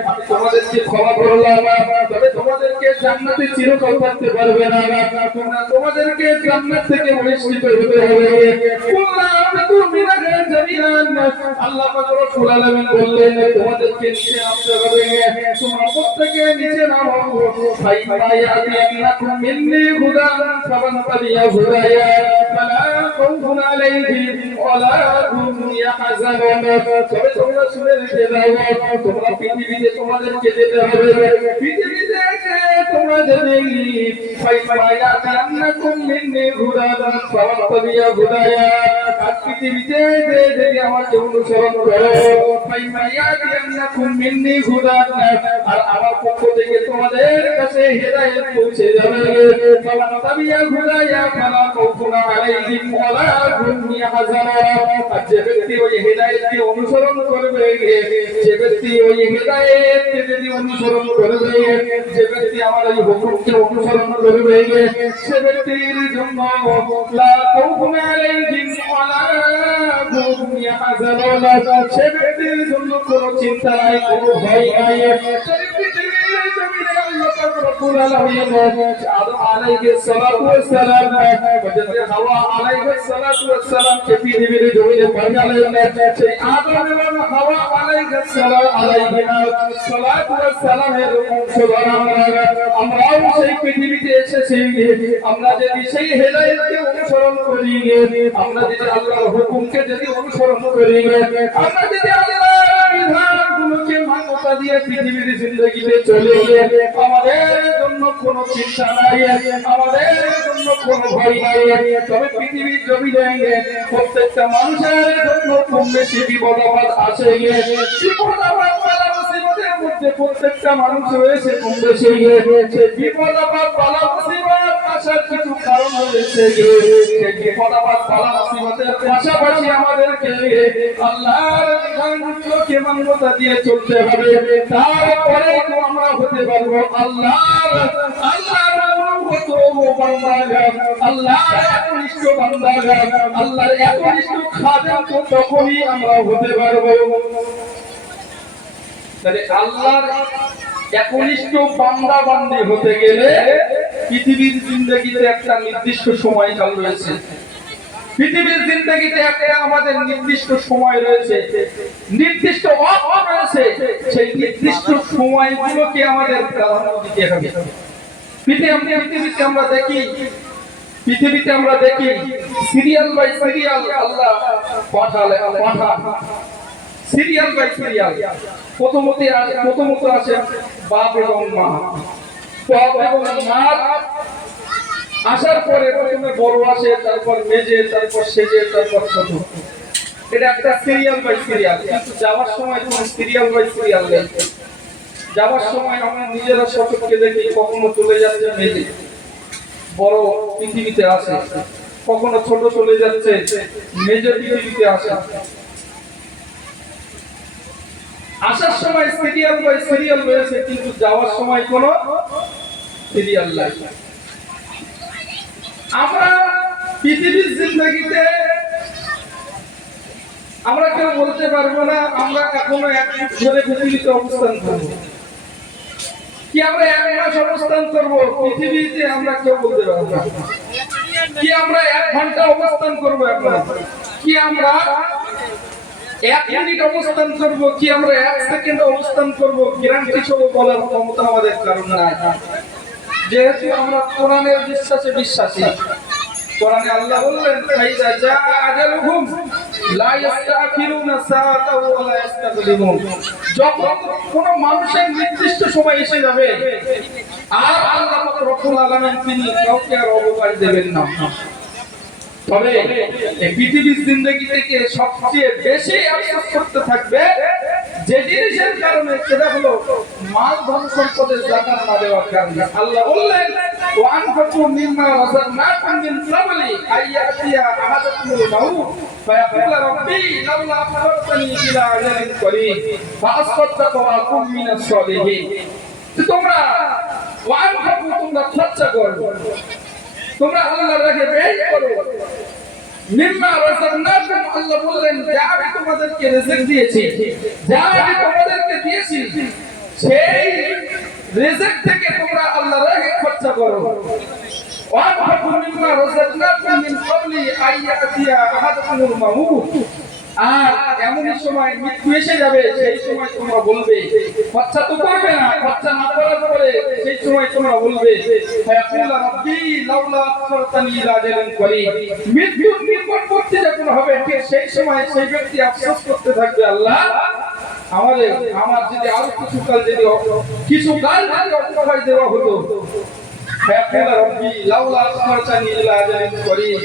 আমি তোমাদেরকে ক্ষমা করলাম, তবে তোমাদেরকে জান্নাতে চিরকাল থাকতে পারবে না, তোমরা তোমাদেরকে জান্নাত থেকে বহিষ্কৃত হতে হবে। আল্লাহ পাক রব্বুল আলামিন বললেন তোমাদেরকে নিচে নামতে হবে, তোমরা প্রত্যেকে নিচে নামো। ফাইমা ইয়াতিয়াকুম মিন্নি হুদান ফামান তাবিয়া হুদায়া ফালা খাউফুন আলাইহিম ওয়ালা হুম ইয়াহজানুন। তবে তোমরা শুনে রেখে দাও, তোমরা পৃথিবীতে তোমাদেরকে যেতে হবে, পৃথিবীতে তোমরা যদি ফাইমা ইয়াতিয়াকুম মিন্নি হুদান ফামান তাবিয়া হুদায়া, পৃথিবীতে যদি আমাকে অনুসরণ করো, ফাইমা ইয়াতিয়াকুম মিন্নি হুদান, আর আমার পক্ষ থেকে তোমাদের কাছে হেদায়েত পৌঁছে যাবে। ফামান তাবিয়া হুদায়া ফালা খাউফুন আলাইহিম ওয়ালা হুম ইয়াহজানুন। আর যে ব্যক্তি ওই হেদায়েতকে অনুসরণ করবে, যে ব্যক্তি ওই হেদায়েতকে যদি অনুসরণ করবে, যে ব্যক্তি আমার এই হুকুমকে অনুসরণ করবে, সে ব্যক্তির জন্য লা খাউফুন আলাইহিম ওয়ালা হুম ইয়াহজানুন, সে ব্যক্তির জন্য কোনো চিন্তা নাই, কোনো ভয় নাই। আদম আলাইহিস সালাতু ওয়াস সালাম হযরত হাওয়া আলাইহিস সালাতু ওয়াস সালাম কে পৃথিবীর জমিনে পাঠালেন। সেই আদম এবং হাওয়া আলাইহিস সালাতু ওয়াস সালামের বংশধর আমরাও সেই পৃথিবীতে এসেছি। আমরা যদি সেই হেদায়েতকে অনুসরণ করি, আমরা যদি আল্লাহর হুকুমকে যদি অনুসরণ করি, আমরা যদি আল্লাহর বিধানগুলোকে মান্যতা দিয়ে পৃথিবীর জিন্দেগিতে চলে, আমাদের জন্য কোনো চিন্তা নাই, আমাদের জন্য কোনো ভয় নাই। তবে পৃথিবীর জমিনে প্রত্যেকটা মানুষের জন্য কম বেশি বিপদ আপদ আছে। বিপদ আপদ বালা মুসিবতের মধ্যে প্রত্যেকটা মানুষ রয়েছে কম বেশি। বিপদ আপদ বালা মুসিবত আসার কিছু কারণ রয়েছে। সেই বিপদ আপদ বালা মুসিবতের পাশাপাশি আমাদেরকে আল্লাহর বিধানগুলোকে মান্যতা দিয়ে চলতে হবে, তারপরে তো আমরা হতে পারবো আল্লাহর আল্লাহর একনিষ্ঠ বান্দাগার, আল্লাহর একনিষ্ঠ খাদেম। তো তখনই আমরা হতে পারবো। তাহলে আল্লাহর একনিষ্ঠ বান্দা বান্দি হতে গেলে পৃথিবীর জিন্দেগিতে একটা নির্দিষ্ট সময়কাল রয়েছে। পৃথিবীর জিন্দেগিতে একটা আমাদের নির্দিষ্ট সময় রয়েছে, নির্দিষ্ট ওয়াক্ত রয়েছে। সেই নির্দিষ্ট সময়গুলোকে আমাদের প্রাধান্য দিতে হবে। পৃথিবীতে আমরা দেখি সিরিয়াল বাই সিরিয়াল আল্লাহ পাঠান, সিরিয়াল বাই সিরিয়াল। প্রথমত আছে বাপ এবং মা। বাপ এবং মা আসার পরে প্রথমে বড় আসে, তারপর মেজে, তারপর সেজে, তারপর ছোট। এটা একটা সিরিয়াল বাই সিরিয়াল। কিন্তু যাওয়ার সময় কোনো সিরিয়াল বাই সিরিয়াল নেই। যাওয়ার সময় আমরা নিজেরা চোখকে দেখি কখনো চলে যাচ্ছে মেজে, বড় পৃথিবীতে আসে, কখনো ছোট চলে যাচ্ছে, মেজর পৃথিবীতে আসে। আসার সময় সিরিয়াল বাই সিরিয়াল রয়েছে, কিন্তু যাওয়ার সময় কোনো সিরিয়াল নাই। আমরা পৃথিবীর জিন্দগিতে আমরা কেউ বলতে পারবো না আমরা এখনো এক যুগ ধরে পৃথিবীতে অবস্থান করবো, কি আমরা এক মাস অবস্থান করবো পৃথিবীতে, আমরা কেউ বলতে পারবো না। কি আমরা 1 ঘন্টা অবস্থান করবো এখন, কি আমরা 1 মিনিট অবস্থান করবো, কি আমরা 1 সেকেন্ড অবস্থান করবো, গ্যারান্টি সহ বলার ক্ষমতা আমাদের কারণ নাই। যেহেতু আমরা কোরআনের বিশ্বাসে বিশ্বাসী, কোরআনে আল্লাহ বললেন ফাইজা জা আজালুহুম লা ইস্তাখিরুনা সাআতাও ওয়া লা ইস্তাকদিমুন, যখন কোন মানুষের নির্দিষ্ট সময় এসে যাবে আর আল্লাহ পাক রব্বুল আলামিন তিনি কাউকে আর অবকাশ দেবেন না। তবে এই পৃথিবীর জিন্দেগি থেকে সবচেয়ে বেশি আফসোস করতে থাকবে যে জিনিসের কারণে, সেটা হলো মাল ধন সম্পদের যাকাত না দেওয়ার কারণে। আল্লাহ বললেন ওয়া আনফাকু মিম্মা রাযাকনাকুম মিন ক্বাবলি আইয়াতিয়া আহাদাকুমুল মাউত ফায়াকুলু রাব্বি লাউলা আখখারতানি ইলা আজালিন করিম ফাআসসাদদাকু ওয়া আকুম মিনাস সালিহিন। তোমরা ওয়া আনফাকু, তোমরা খরচ করো, তোমরা আল্লাহর রাহে ব্যয় করো। মিম্মা রাযাকনাকুম, আল্লাহ বললেন যা আমি তোমাদেরকে রিজিক দিয়েছি, যা আমি তোমাদেরকে দিয়েছি সেই রিজিক থেকে তোমরা আল্লাহর রাহে খরচ করো। ওয়ানফাকু মিম্মা রাযাকনাকুম মিন ক্বাবলি আইয়াতিয়া আহাদাকুমুল মাউত, আর এমন সময় মৃত্যু এসে যাবে সেই সময় তোমরা বলবে, খরচা তো করবে না, খরচা না করার পরে সেই সময় তোমরা বলবে ফায়াকুলু রাব্বি লাউলা আখখারতানি ইলা আজালিন করিম, মৃত্যু নিকটবর্তী যখন হবে ঠিক সেই সময় সেই ব্যক্তি আফসোস করতে থাকবে, আল্লাহ আমার যদি আরো কিছুকাল যদি অবকাশ দেওয়া হতো। ফায়াকুলু রাব্বি লাউলা আখখারতানি ইলা আজালিন করিম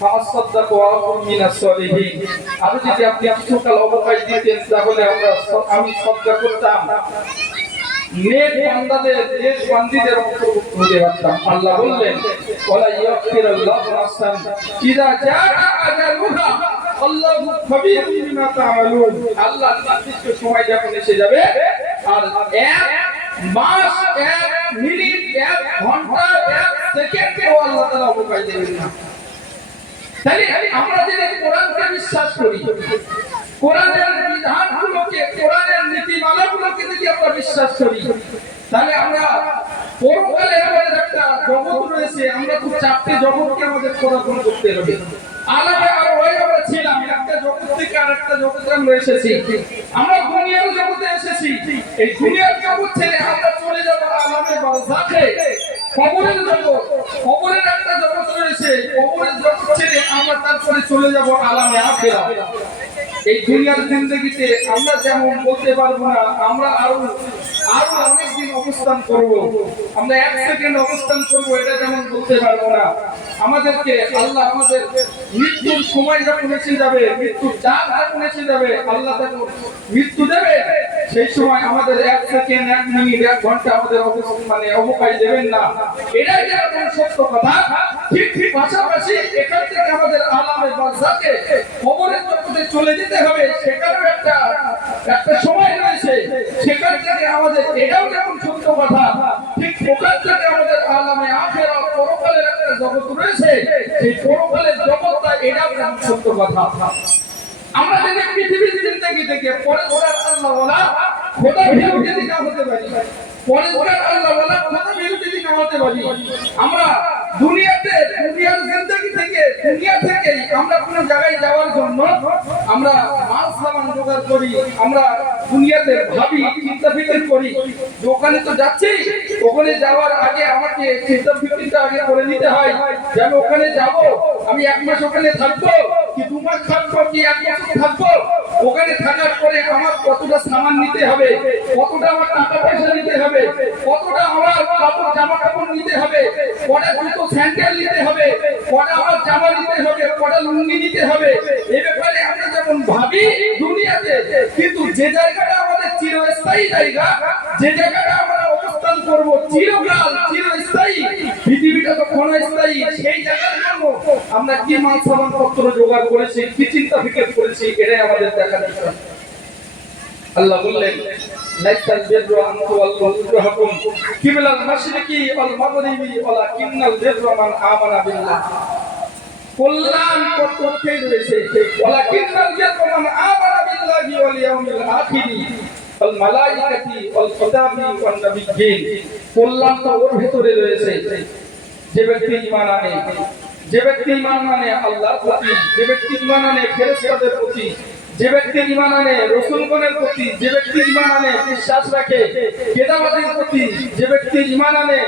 ফাআসসাদদাকু ওয়া আকুম মিনাস সালিহিন, আর যদি আপনি কিছুকাল অবকাশ দিতেন তাহলে আমি সাদকা করতাম, নেক বান্দাদের নেক বান্দীদের অন্তর্ভুক্ত হতে পারতাম। আল্লাহ বললেন ওয়ালা ইয়াগফিরুল্লাহু নাফসান ইযা জাআ আজালুহা আল্লাহু খাবীরুম বিমা তা'মালুন, আল্লাহ নির্দিষ্ট সময় যখন এসে যাবে আর 1 মাস 1 মিনিট 1 ঘন্টা 1 সেকেন্ডেও আল্লাহ তাআলা অবকাশ দেবেন না। তাই আমরা যদি কোরআনকে বিশ্বাস করি, কোরআনের বিধানগুলোকে, কোরআনের নীতিমালাগুলোকে যদি আমরা বিশ্বাস করি, তাহলে আমরা পরকালে আমাদের একটা জগৎ রয়েছে, আমরা তো 4টে জগৎকে আমাদের পড়াশোনা করতে হবে। আলাদা আরো ওই আমরা ছিলাম, একটা জগৎ থেকে আরেকটা জগতে আমরা এসেছি, আমরা দুনিয়ার জগতে এসেছি। এই দুনিয়ার জগৎ ছেড়ে আমরা চলে যাব আলামে বারজাখে, কবরের জগৎ, কবরের একটা জগৎ রয়েছে, কবরের জগৎ ছেড়ে আমরা তারপরে চলে যাব আলামে আখিরাত। এই দুনিয়ার জিন্দেগিতে আমরা যেমন বলতে পারবো না আমরা আরো অনেক দিন অবস্থান করব, আমরা 1 সেকেন্ড অবস্থান করব, এটা যেমন বলতে পারবো না। আমাদেরকে আল্লাহ আমাদের মৃত্যুর সময় যখন এসে যাবে, মৃত্যুর ডাক যখন এসে যাবে, আল্লাহ যখন মৃত্যু দেবে সেই সময় আমাদের 1 সেকেন্ড 1 মিনিট 1 ঘন্টা আমাদের অবকাশ দেবেন না। এটাই যেমন সত্য কথা, ঠিক পাশাপাশি এখান থেকে আমাদের আলামে বারজাখে কবরের জগতে চলে যেতে হবে, সেখানেও একটা সময় রয়েছে। সেখান থেকে আমাদের এটাও যেমন সত্য কথা, ঠিক ওখান থেকে আমাদের আলামে আখিরাত পরকালের একটা জগৎ রয়েছে, সেই পরকালের জগৎটা এটাও যেমন সত্য কথা। আমরা যদি পৃথিবীর জিন্দেগি থেকে পরেজগার আল্লাহ ওয়ালা খোদা বিরোধী না হতে পারি, পরেজগার আল্লাহ ওয়ালা খোদা বিরোধী না হতে পারি, আমরা দুনিয়ার জিন্দেগি থেকে দুনিয়া থেকে আমরা কোন জায়গায় যাওয়ার জন্য আমরা মাল সামান জোগাড় করি, আমরা দুনিয়াতে ভাবি, চিন্তা ফিকির করি, ওখানে তো যাচ্ছি, ওখানে যাওয়ার আগে আমাকে চিন্তা ফিকিরটা আগে করে নিতে হয় যে আমি ওখানে যাব, আমি 1 মাস ওখানে থাকবো কি 2 মাস থাকবো কি 1 বছর থাকবো, ওখানে থাকার পরে আমার কতটা সামান নিতে হবে, কতটা আমার টাকা পয়সা নিতে হবে, কতটা আমার কাপড় জামা কাপড় নিতে হবে, কটা জুতো স্যান্ডেল নিতে হবে, কটা আমার জামা নিতে হবে, কটা লুঙ্গি নিতে হবে। এই ব্যাপারে আমরা যেমন ভাবি দুনিয়াতে, কিন্তু যে জায়গাটা আমাদের চিরস্থায়ী জায়গা, যে জায়গাটা আমরা অবস্থান করব চিরকাল চিরস্থায়ী, পৃথিবীটা তো ক্ষণস্থায়ী, সেই জায়গার জন্য আমরা কি মাল সামান পত্র জোগাড় করেছি, কি চিন্তা ফিকির করেছি, এটাই আমাদের দেখার বিষয়। আল্লাহ বললেন লাইসাল বিররু আন তুওয়াল্লু উজুহাকুম কিবলাল মাশরিকি ওয়াল মাগরিবি ওয়ালাকিন্নাল বিররা মান আমানা বিল্লাহ। কল্যাণ কর্তব্যে রয়েছে ওয়ালাকিন্নাল বিররা মান আমানা বিল্লাহি ওয়াল ইয়াউমিল আখিরি ওয়াল মালাইকাতি ওয়াল কিতাবি ওয়ান নাবিয়্যিন। কল্যাণটা ওর ভিতরে রয়েছে, যে ব্যক্তি ঈমান আনে, যে ব্যক্তি ঈমান আনে আল্লাহর প্রতি, যে ব্যক্তি ঈমান আনে ফেরেশতাদের প্রতি, যে ব্যক্তি ঈমান আনে রাসূলগণের প্রতি, যে ব্যক্তি ঈমান আনে বিশ্বাস রাখে কিতাবের প্রতি, যে ব্যক্তি ঈমান আনে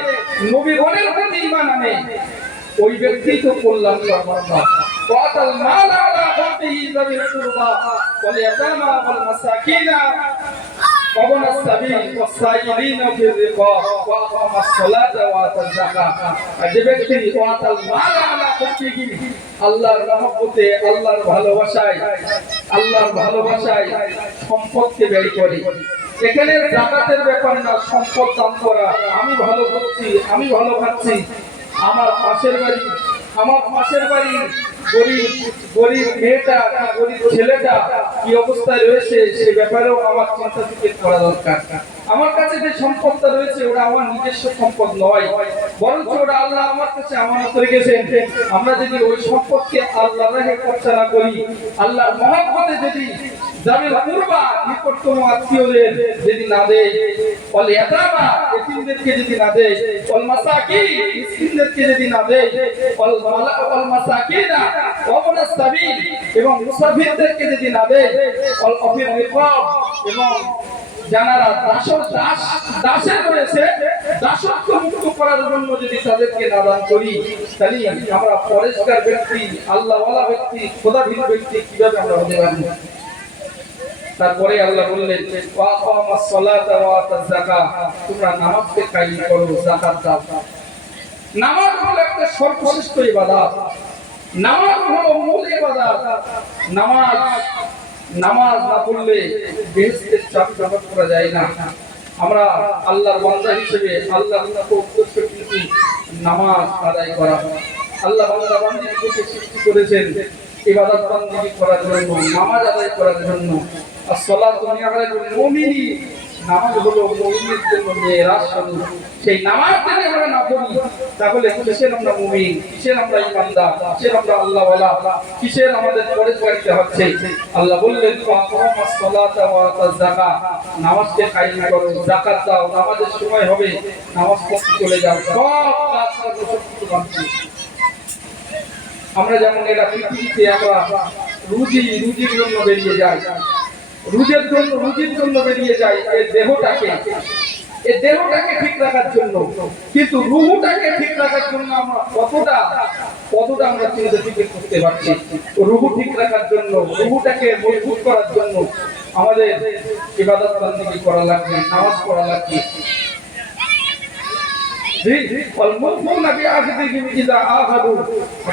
নবীগণের প্রতি ঈমান আনে, ওই ব্যক্তি তো কল্যাণ পাবে। ওয়াতাল মাল আলা হুব্বিহি যাবিল কুরবা ওয়াল ইয়াতামা ওয়াল মাসাকিনা وابن السبيل والسائلين في الرقاب وأقام الصلاة وآتى الزكاة। যে ব্যক্তি ওয়াতাল মাল আলা হুব্বিহি, আল্লাহর মহব্বতে, আল্লাহর ভালোবাসায় সম্পদকে ব্যয় করে। এখানে যাকাতের ব্যাপার না, সম্পদ দান করা। আমি ভালো করছি, আমি ভালো খাচ্ছি, আমার পাশের বাড়ি গরিব মেয়েটা, গরিব ছেলেটা কি অবস্থায় রয়েছে সে ব্যাপারেও আমার চিন্তা ফিকির করা দরকার। আমার কাছে যে সম্পদটা রয়েছে ওটা আমার নিজস্ব সম্পদ নয়, বরঞ্চ ওটা আল্লাহ আমার কাছে আমানত রেখেছেন। আমরা যদি ওই সম্পদকে আল্লাহর রাহে খরচ না করি, আল্লাহর মহব্বতে যদি যাবিল কুরবা নিকটতম আত্মীয়দের যদি না দেই, ওয়াল ইয়াতামা এতিমদেরকে যদি না দেই, ওয়াল মাসাকিন মিসকিনদেরকে যদি না দেই, ওয়াল মাসাকিনা ওয়াবন সাবিল এবং মুসাফিরদেরকে যদি না দেই, ওয়াল আফির রিকাব এবং যারা দাসের রয়েছে দাসত্ব মুক্ত করার জন্য যদি তাদেরকে না দান করি, তাহলে আমরা পরিষ্কার ব্যক্তি, আল্লাহওয়ালা ব্যক্তি, খোদাভীর ব্যক্তি কিভাবে আমরা হতে পারি? তারপরে আল্লাহ বললেন ওয়াকামাস সালাতা ওয়া আতাজ যাকাত, তোমরা নামাজকে কায়েম করো, যাকাত দাও। নামাজ হলো একটা সর্বশ্রেষ্ঠ ইবাদত, নামাজ হলো মূল ইবাদত। নামাজ না পড়লে বেহেশতের চাবি জব্দ করা যায় না। আমরা আল্লাহর বান্দা হিসেবে আল্লাহর উদ্দেশ্য কিন্তু নামাজ আদায় করা। আল্লাহ বান্দা বান্দিকে সৃষ্টি করেছেন ইবাদত বান্দি করার জন্য, নামাজ আদায় করার জন্য। as-salatu mi'rajul mu'mini, নামাজ হলো মুমিনের জন্য মেরাজ স্বরূপ। সেই নামাজ যদি আমরা না পড়ি তাহলে কিসের আমরা মুমিন, কিসের আমরা ঈমানদার, কিসের আমরা আল্লাহওয়ালা, কিসের আমাদের পরেশগারিতে হচ্ছে? আল্লাহ বললেন ওয়াকামাস সালাতা ওয়া আতাজ যাকাত, নামাজকে কায়েম করো, যাকাত দাও। নামাজের সময় হবে, নামাজ পড়তে চলে যাও, সব কাজ সব বাকি। আমরা যেমন এরা পৃথিবীতে আমরা রুজির জন্য বেরিয়ে যাই, রুজির জন্য বেরিয়ে যাই এই দেহটাকে ঠিক রাখার জন্য, কিন্তু রুহটাকে ঠিক রাখার জন্য আমরা কতটা আমরা চিন্তা ফিকির করতে পারছি? রুহ ঠিক রাখার জন্য, রুহটাকে মজবুত করার জন্য আমাদের ইবাদত বন্দেগী করা লাগবে, নামাজ পড়া লাগবে।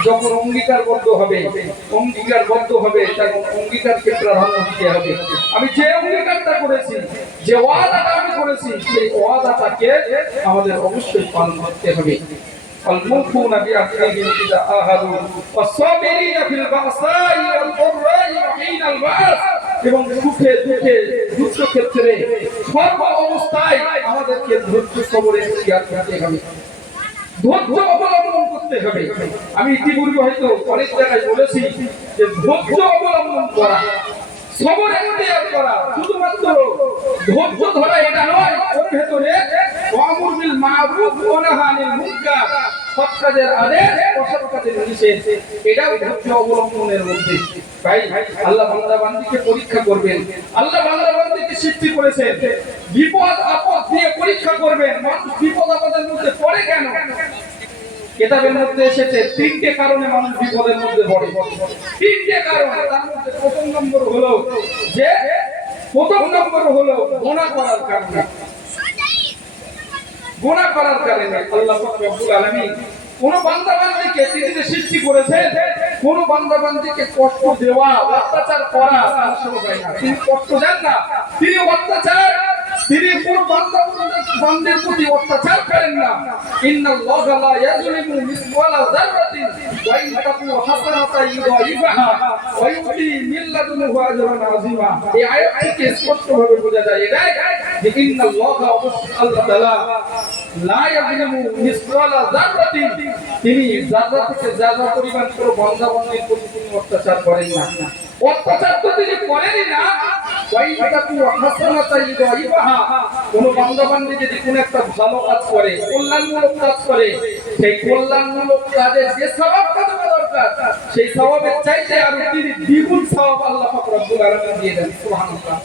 যখন অঙ্গীকারবদ্ধ হবে তখন অঙ্গীকারকে প্রাধান্য দিতে হবে। আমি যে অঙ্গীকারটা করেছি, যে ওয়াদাটা আমি করেছি, সেই ওয়াদাটাকে আমাদের অবশ্যই পালন করতে হবে। الموفون بعهدهم إذا عاهدوا والصابرين في البأساء والضراء وحين البأس, এবং সুখে দুঃখে দুঃখ ক্ষেত্রে সর্ব অবস্থায় আমাদেরকে ধৈর্য সবরে ইখতিয়ার করতে হবে, ধৈর্য অবলম্বন করতে হবে। আমি ইতিপূর্বে হয়তো অনেক জায়গায় বলেছি যে ধৈর্য অবলম্বন করা, সবর ইখতিয়ার করা, শুধুমাত্র ধৈর্য ধরা এটা নয়, ওর ভেতরে ওয়ামুর বিল মা'রুফ ওয়া নাহি আনিল মুনকার, সৎ কাজের আদেশ, অসৎ কাজের নিষেধ, এটাও ধৈর্য অবলম্বনের মধ্যে। ভাই আল্লাহ বান্দা বান্দিকে পরীক্ষা করবেন, আল্লাহ বান্দা বান্দিকে সৃষ্টি করেছেন বিপদ আপদ দিয়ে পরীক্ষা করবেন। মানুষ বিপদ আপদের মধ্যে পড়ে কেন? কিতাবের মধ্যে এসেছে তিনটে কারণে মানুষ বিপদের মধ্যে পড়ে, তিনটে কারণ। তার মধ্যে প্রথম নম্বর হলো গুনাহ করার কারণে। গুনাহ করার কারণে আল্লাহ পাক রব্বুল আলামিন কোন বান্দা বান্দিকে তিনি যে সৃষ্টি করেছেন, কোন বান্দা বান্দিকে কষ্ট দেওয়া, অত্যাচার করা তার সময় না। তিনি কষ্ট দেন না, তিনি অত্যাচার তিনি কোন বান্দার প্রতি অত্যাচার করেন না। ইন্নাল্লাহা লা ইয়াজলিমু মিসওয়ালা যাররাতিন ওয়া ইন তাকু হাসানাতান ইউদাইফাহা ওয়া ইউতি মিন লাদুনহু আজরান আযীমা। এই আয়াত থেকে স্পষ্টভাবে বোঝা যায় এটাই যে ইন্নাল্লাহা আল্লাহ তাআলা লা ইয়াজলিমু মিসওয়ালা যাররাতিন, তিনি যারা থেকে যারা পরিমাণ করে বান্দা-বান্দীর প্রতি তিনি অত্যাচার করেন না। অত্যাচার তো তিনি করেনই না। কোন বান্দা-বান্দী যদি কোন একটা ভালো কাজ করে, কল্যাণমূলক কাজ করে, সেই কল্যাণমূলক কাজের যে সওয়াবটা দেওয়া দরকার, সেই সওয়াবের চাইতে আরো তিনি দ্বিগুণ সওয়াব আল্লাহ পাক রব্বুল আলামিন দিয়ে দেন। সুবহানাল্লাহ।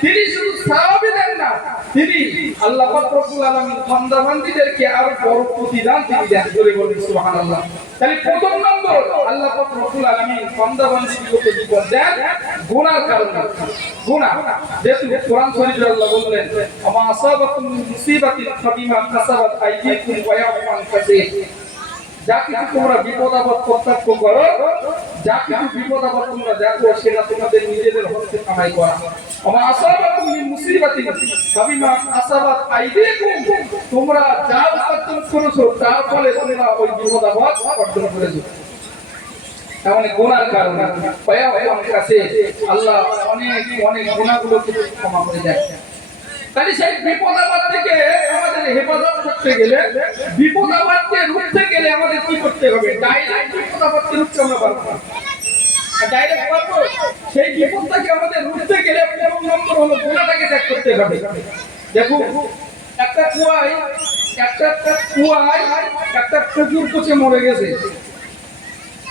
তিনি শুধু সওয়াবই দেন না, তিনি আল্লাহ পাক রব্বুল আলামিন বান্দা-বান্দীদেরকে আরো বড় প্রতিদান তিনি দেন। জোরে বলুন সুবহানাল্লাহ। তাহলে প্রথম নম্বর আল্লাহ পাক রব্বুল আলামিন বান্দা-বান্দীদেরকে বিপদ দেন গুনার কারণে। গুনাহ, যেহেতু কোরআন শরীফে আল্লাহ বললেন আমা আসাবাকুম মিন মুসিবাতিন ফাবিমা কাসাবাত আইদিকুম ওয়া ইয়াফু আন কাসীর। যা কিছু তোমরা বিপদ আপদ প্রত্যক্ষ করো, যা কিছু বিপদ আপদ তোমরা দেখো, সেটা তোমাদের নিজেদের হস্তে কামাই করা। আমা আসাবাকুম মিন মুসিবাতিন ফাবিমা কাসাবাত আইদিকুম, তোমরা যা উপার্জন করেছো তার ফলে তোমরা ওই বিপদ আপদ অর্জন করেছো। তাহলে গুনার কারণে আমার কাছে আল্লাহ অনেক অনেক গুনাহগুলোকে ক্ষমা করে দেয়। তাহলে সেই বিপদ আপদ থেকে আমাদের হেফাজত করতে গেলে, বিপদ আপদকে রুখতে গেলে আমাদের কি করতে হবে? ডাইরেক্ট বিপদ আপদকে রুখতে আমরা পারবো না। ডাইরেক্ট পারবো? সেই বিপদটাকে আমাদের রুখতে গেলে প্রথম নম্বর হলো গুনাহটাকে ত্যাগ করতে হবে। দেখো, একটা কুয়ায় একটা কুকুর পচে মরে গেছে।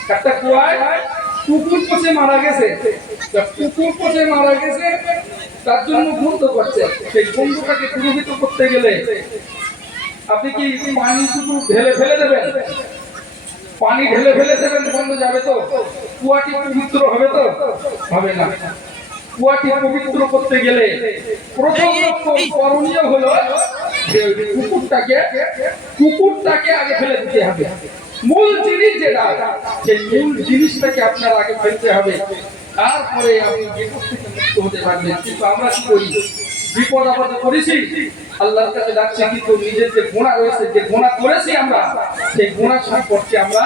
একটা কুয়ায় কুকুর পচে মারা গেছে। কুকুর পচে মারা গেছে, তার জন্য গন্ধ করছে। সেই গন্ধটাকে দূরীভূত করতে গেলে আপনি কি পানি শুধু ঢেলে ফেলে দেবেন? পানি ঢেলে ফেলে দেবেন, গন্ধ যাবে তো? কুয়াটি পবিত্র হবে তো? হবে না। কুয়াটি পবিত্র করতে গেলে প্রথম করণীয় হলো যে কুকুরটাকে আগে ফেলে দিতে হবে। মূল জিনিস যেটা, সেই মূল জিনিসটাকে আপনার আগে ফেলতে হবে, তারপরে আপনি বিপদ থেকে মুক্ত হতে পারবেন। কিন্তু আমরা কি করি? বিপদ আপদে করেছি, আল্লাহর কাছে ডাকছি, কিন্তু নিজের যে গুনাহ রয়েছে, যে গুনাহ করেছি আমরা, সেই গুনাহ সম্পর্কে আমরা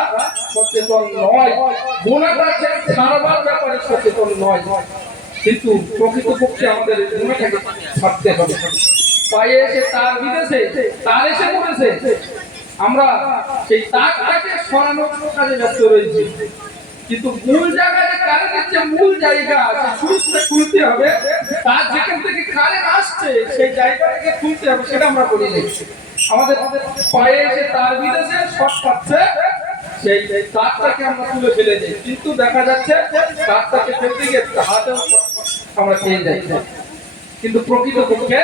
সচেতন নয়। গুনাহটাকে ছাড়বার ব্যাপারে সচেতন নয়। কিন্তু প্রকৃতপক্ষে আমাদের গুনাহটাকে ছাড়তে হবে। পায়ে এসে তার বিদেশে তার এসে পড়েছে, আমরা সেই তারটাকে সরানোর কাজে ব্যস্ত রয়েছি। কিন্তু মূল জায়গায় কারেন্টের যে মূল জায়গা আছে, সুইচটা খুলতে হবে। তার যেখান থেকে কারেন্ট আসছে সেই জায়গাটাকে খুলতে হবে, সেটা আমরা করি না। আমাদের পায়ে এসে তার বিদেশে শর্ট পাচ্ছে, সেই তারটাকে আমরা তুলে ফেলে দিই। কিন্তু দেখা যাচ্ছে তারটাকে ফেলতে গিয়ে হাতেও আমরা খেয়ে যাই। কিন্তু প্রকৃতপক্ষে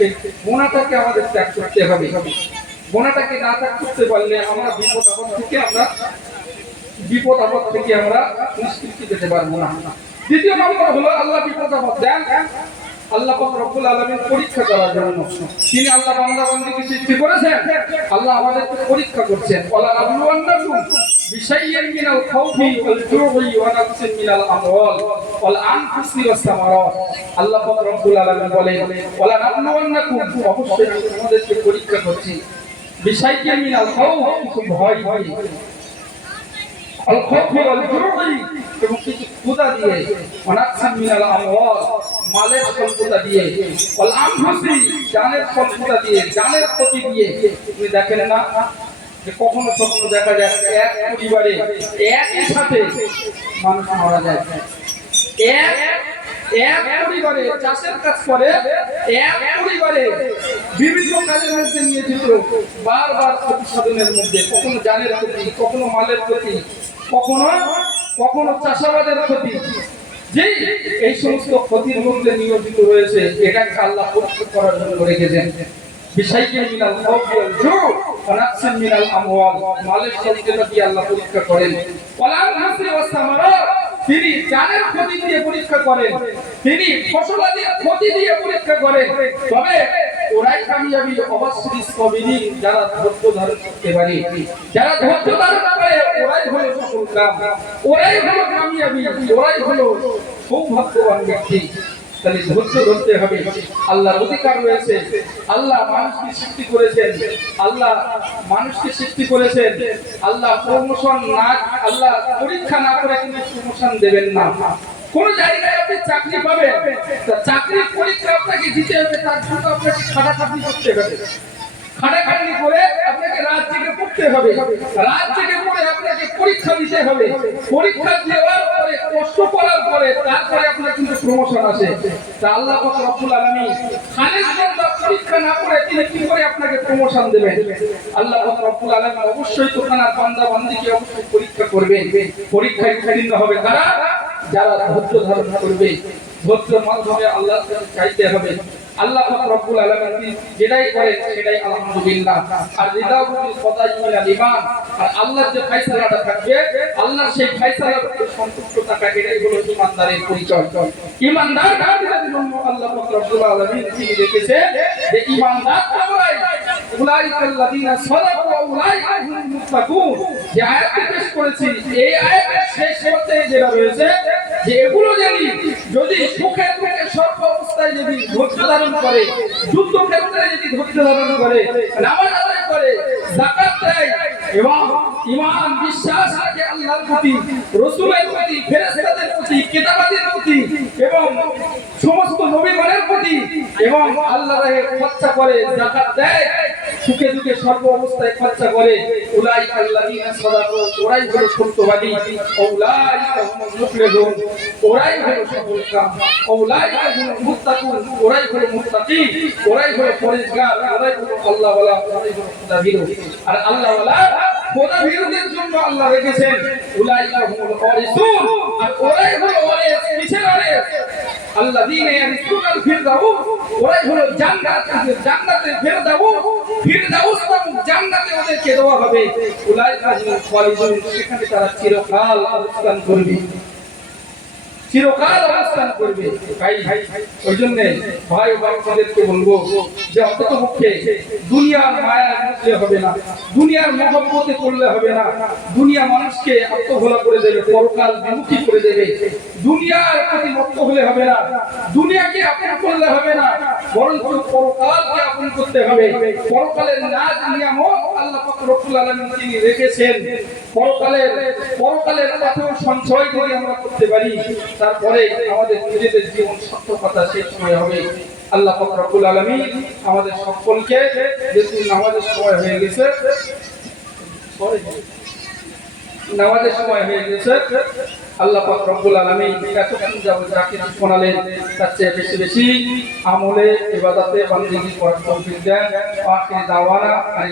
এই গুনাহটাকে আমাদের ত্যাগ করতে হবে। গুনাহটাকে না ত্যাগ করতে পারলে আমরা বিপদ আপদ থেকে আমরা নিষ্কৃতি পেতে পারবো না। দ্বিতীয় নম্বর হলো আল্লাহ বিপদ আপদ দেন আল্লাহ পাক রব্বুল আলামিন পরীক্ষা করার জন্য। তিনি আল্লাহ বান্দা-বান্দীকে সৃষ্টি করেছেন, আল্লাহ আমাদেরকে পরীক্ষা করছেন। ওয়ালা নাবলুওয়ান্নাকুম বিশাইইন মিনাল খাউফি ওয়াল জু'i ওয়া নাকসিন মিনাল আমওয়াল ওয়াল আনফুসি ওয়াস সামারাত। আল্লাহ পাক রব্বুল আলামিন বলেন, ওয়ালা নাবলুওয়ান্নাকুম, অবশ্যই আমি তোমাদেরকে পরীক্ষা করছি। বিশাইইন মিনাল খাউফ, কিছু ভয় আল খাউফি ওয়াল জু'i, এবং কিছু ক্ষুধা দিয়ে, ওয়া নাকসিন মিনাল আমওয়াল, মালের স্বল্পতা দিয়ে, ওয়াল আনফুসি, জানের স্বল্পতা দিয়ে, জানের ক্ষতি দিয়ে। তুমি দেখেন না যে কখনো দেখা যায় এক পরিবারে একই সাথে মানুষ মারা যায়। এক পরিবারে চাষের কাজ করে, এক পরিবারে বিভিন্ন কাজের মধ্যে নিয়োজিত, বারবার প্রতিশোধনের মধ্যে, কখনো জানের ক্ষতি, কখনো মালের ক্ষতি, কখনো চাষাবাদের ক্ষতি। যে এই সমস্ত ক্ষতির মধ্যে নিয়োজিত রয়েছে, এটাকে আল্লাহ পরীক্ষা করার জন্য রেখেছেন। বিশাইইন মিনাল খাউফি ওয়াল জু'i ওয়া নাকসিন মিনাল আমওয়াল, মালের স্বল্পতা দিয়ে আল্লাহ পরীক্ষা করেন। ওয়াল আনফুসি ওয়াস সামারাত, তিনি জানের ক্ষতি দিয়ে পরীক্ষা করেন, তিনি ফসলাদির ক্ষতি দিয়ে পরীক্ষা করেন। তবে ওরাই কামিয়াবি, অবশ্যই সাবিরিন, যারা ধৈর্য ধারণ করতে পারে, যারা ধৈর্য ধারণ করে, ওরাই হলো সফলকাম, ওরাই হলো কামিয়াবি, ওরাই হলো সৌভাগ্যবান ব্যক্তি। তাহলে ধৈর্য ধরতে হবে। আল্লাহর অধিকার রয়েছে। আল্লাহ মানুষকে সৃষ্টি করেছেন, আল্লাহ মানুষকে সৃষ্টি করেছেন। আল্লাহ প্রমোশন না, আল্লাহ পরীক্ষা না করে কিন্তু প্রমোশন দেবেন না। কোন জায়গায় আপনি চাকরি পাবেন, তা চাকরির পরীক্ষা আপনাকে দিতে হবে, তার জন্য আপনাকে খাটাখাটনি করতে হবে। খাটাখাটনি করে আপনাকে রাত জেগে পড়তে হবে, রাত জেগে পড়ে আপনাকে পরীক্ষা দিতে হবে। পরীক্ষা দেওয়ার পরে, কষ্ট করার পরে, তারপরে আপনার কিন্তু প্রমোশন আসে। তা আল্লাহ পাক রব্বুল আলামিন খালিস বান্দা পরীক্ষা না করে তিনি কি করে আপনাকে প্রমোশন দেবেন? আল্লাহ পাক রব্বুল আলামিন অবশ্যই তো তার বান্দা বান্দীকে অবশ্যই পরীক্ষা করবেন। পরীক্ষায় উত্তীর্ণ হবে কারা? যারা ধৈর্য ধারণ করবে। ধৈর্যের মাধ্যমে আল্লাহর কাছে চাইতে হবে। আল্লাহ পাক রব্বুল আলামিন যেটাই করেন সেটাই আলহামদুলিল্লাহ। আর রিদা বিল কদাই মিনাল ঈমান, আর আল্লাহর যে ফয়সালাটা থাকবে, আল্লাহর সেই ফয়সালার উপর সন্তুষ্ট থাকা, এটাই হলো ঈমানদারের পরিচয়। ঈমানদার কাদের জন্য আল্লাহ পাক রব্বুল আলামিন তিনি রেখেছেন যে ঈমানদার কারাই, উলাইকাল্লাযিনা সাদাকু ওয়া উলাইকা হুমুল মুত্তাকুন। যে আয়াতটি পেশ করেছি, এই আয়াতের শেষ পর্যায়ে যেটা রয়েছে যে এগুলো যদি সুখে দুঃখে সর্ব অবস্থায় যদি ধৈর্য ধারণ করে, যুদ্ধ ক্ষেত্রে যদি ধৈর্য ধারণ করে, নামাজ আদায় করে, যাকাত দেয় এবং ঈমান বিশ্বাস রাখে আল্লাহর প্রতি, রাসূলের প্রতি, ফেরেশতাদের প্রতি, কিতাবাদের প্রতি এবং সমস্ত নবীগণের প্রতি, এবং আল্লাহর রাহে খরচা করে, যাকাত দেয়, সুখে দুঃখে সর্ব অবস্থায় খরচা করে, উলাইকাল্লাযিনা সাদাকু, ওরাই হলো সত্যবাদী, উলাইকা হুমুল মুফলিহুন, ওরাই হলো সফলকাম, উলাইকা হুমুল মুত্তাকুন, ওরাই হলো মুত্তাকি, ওরাই হলো পরহেজগার, ওরাই হলো আল্লাহওয়ালা, ওরাই হলো খোদাভীরু। আর আল্লাহওয়ালা খোদাভীরুদের জন্য আল্লাহ রেখেছেন উলাইকা হুমুল ওয়ারিসুন, আর ওরাই হলো ওয়ারিস, কিসের ওয়ারিস? আল্লাযীনা ইয়ারিসুনাল ফিরদাউস, ওরাই হলো জান্নাতের ফিরদাউস, ফিরদাউস নামক জান্নাতে ওদেরকে দেওয়া হবে। উলাইকা হুমুল খালিদুন, সেখানে তারা চিরকাল অবস্থান করবে, চিরকাল অবস্থান করবে। ভাই ওই জন্য ভাই বাবাদেরকে বলবো যে অন্তত পক্ষে দুনিয়ার মায়া মধ্যে হবে না, দুনিয়ার মহব্বতে পড়লে হবে না। দুনিয়া মানুষকে আত্মভোলা করে দেবে, পরকাল বিমুখী করে দেবে। দুনিয়ার প্রতি মত্ত হলে হবে না, দুনিয়াকে আপন করলে হবে না, বরঞ্চ পরকালকে আপন করতে হবে। পরকালের নাজ নিয়ামত আল্লাহ পাক রব্বুল আলামিন তিনি রেখেছেন। পরকালের পাথর সঞ্চয় যদি আমরা করতে পারি, তারপরে আমাদের নিজেদের জীবন সার্থকতা শেষ সময় হবে। আল্লাহ পাক রব্বুল আলামিন আমাদের সকলকে, যেহেতু নামাজের সময় হয়ে গেছে, নামাজের সময় হয়ে গেছে, আল্লাহ পাক রব্বুল আলামিন এতক্ষণ যাবত যা কিছু শোনালেন তার চেয়ে বেশি বেশি আমলে ইবাদতে বান্দেগি করার তৌফিক দেন। আখির দাওয়ানা।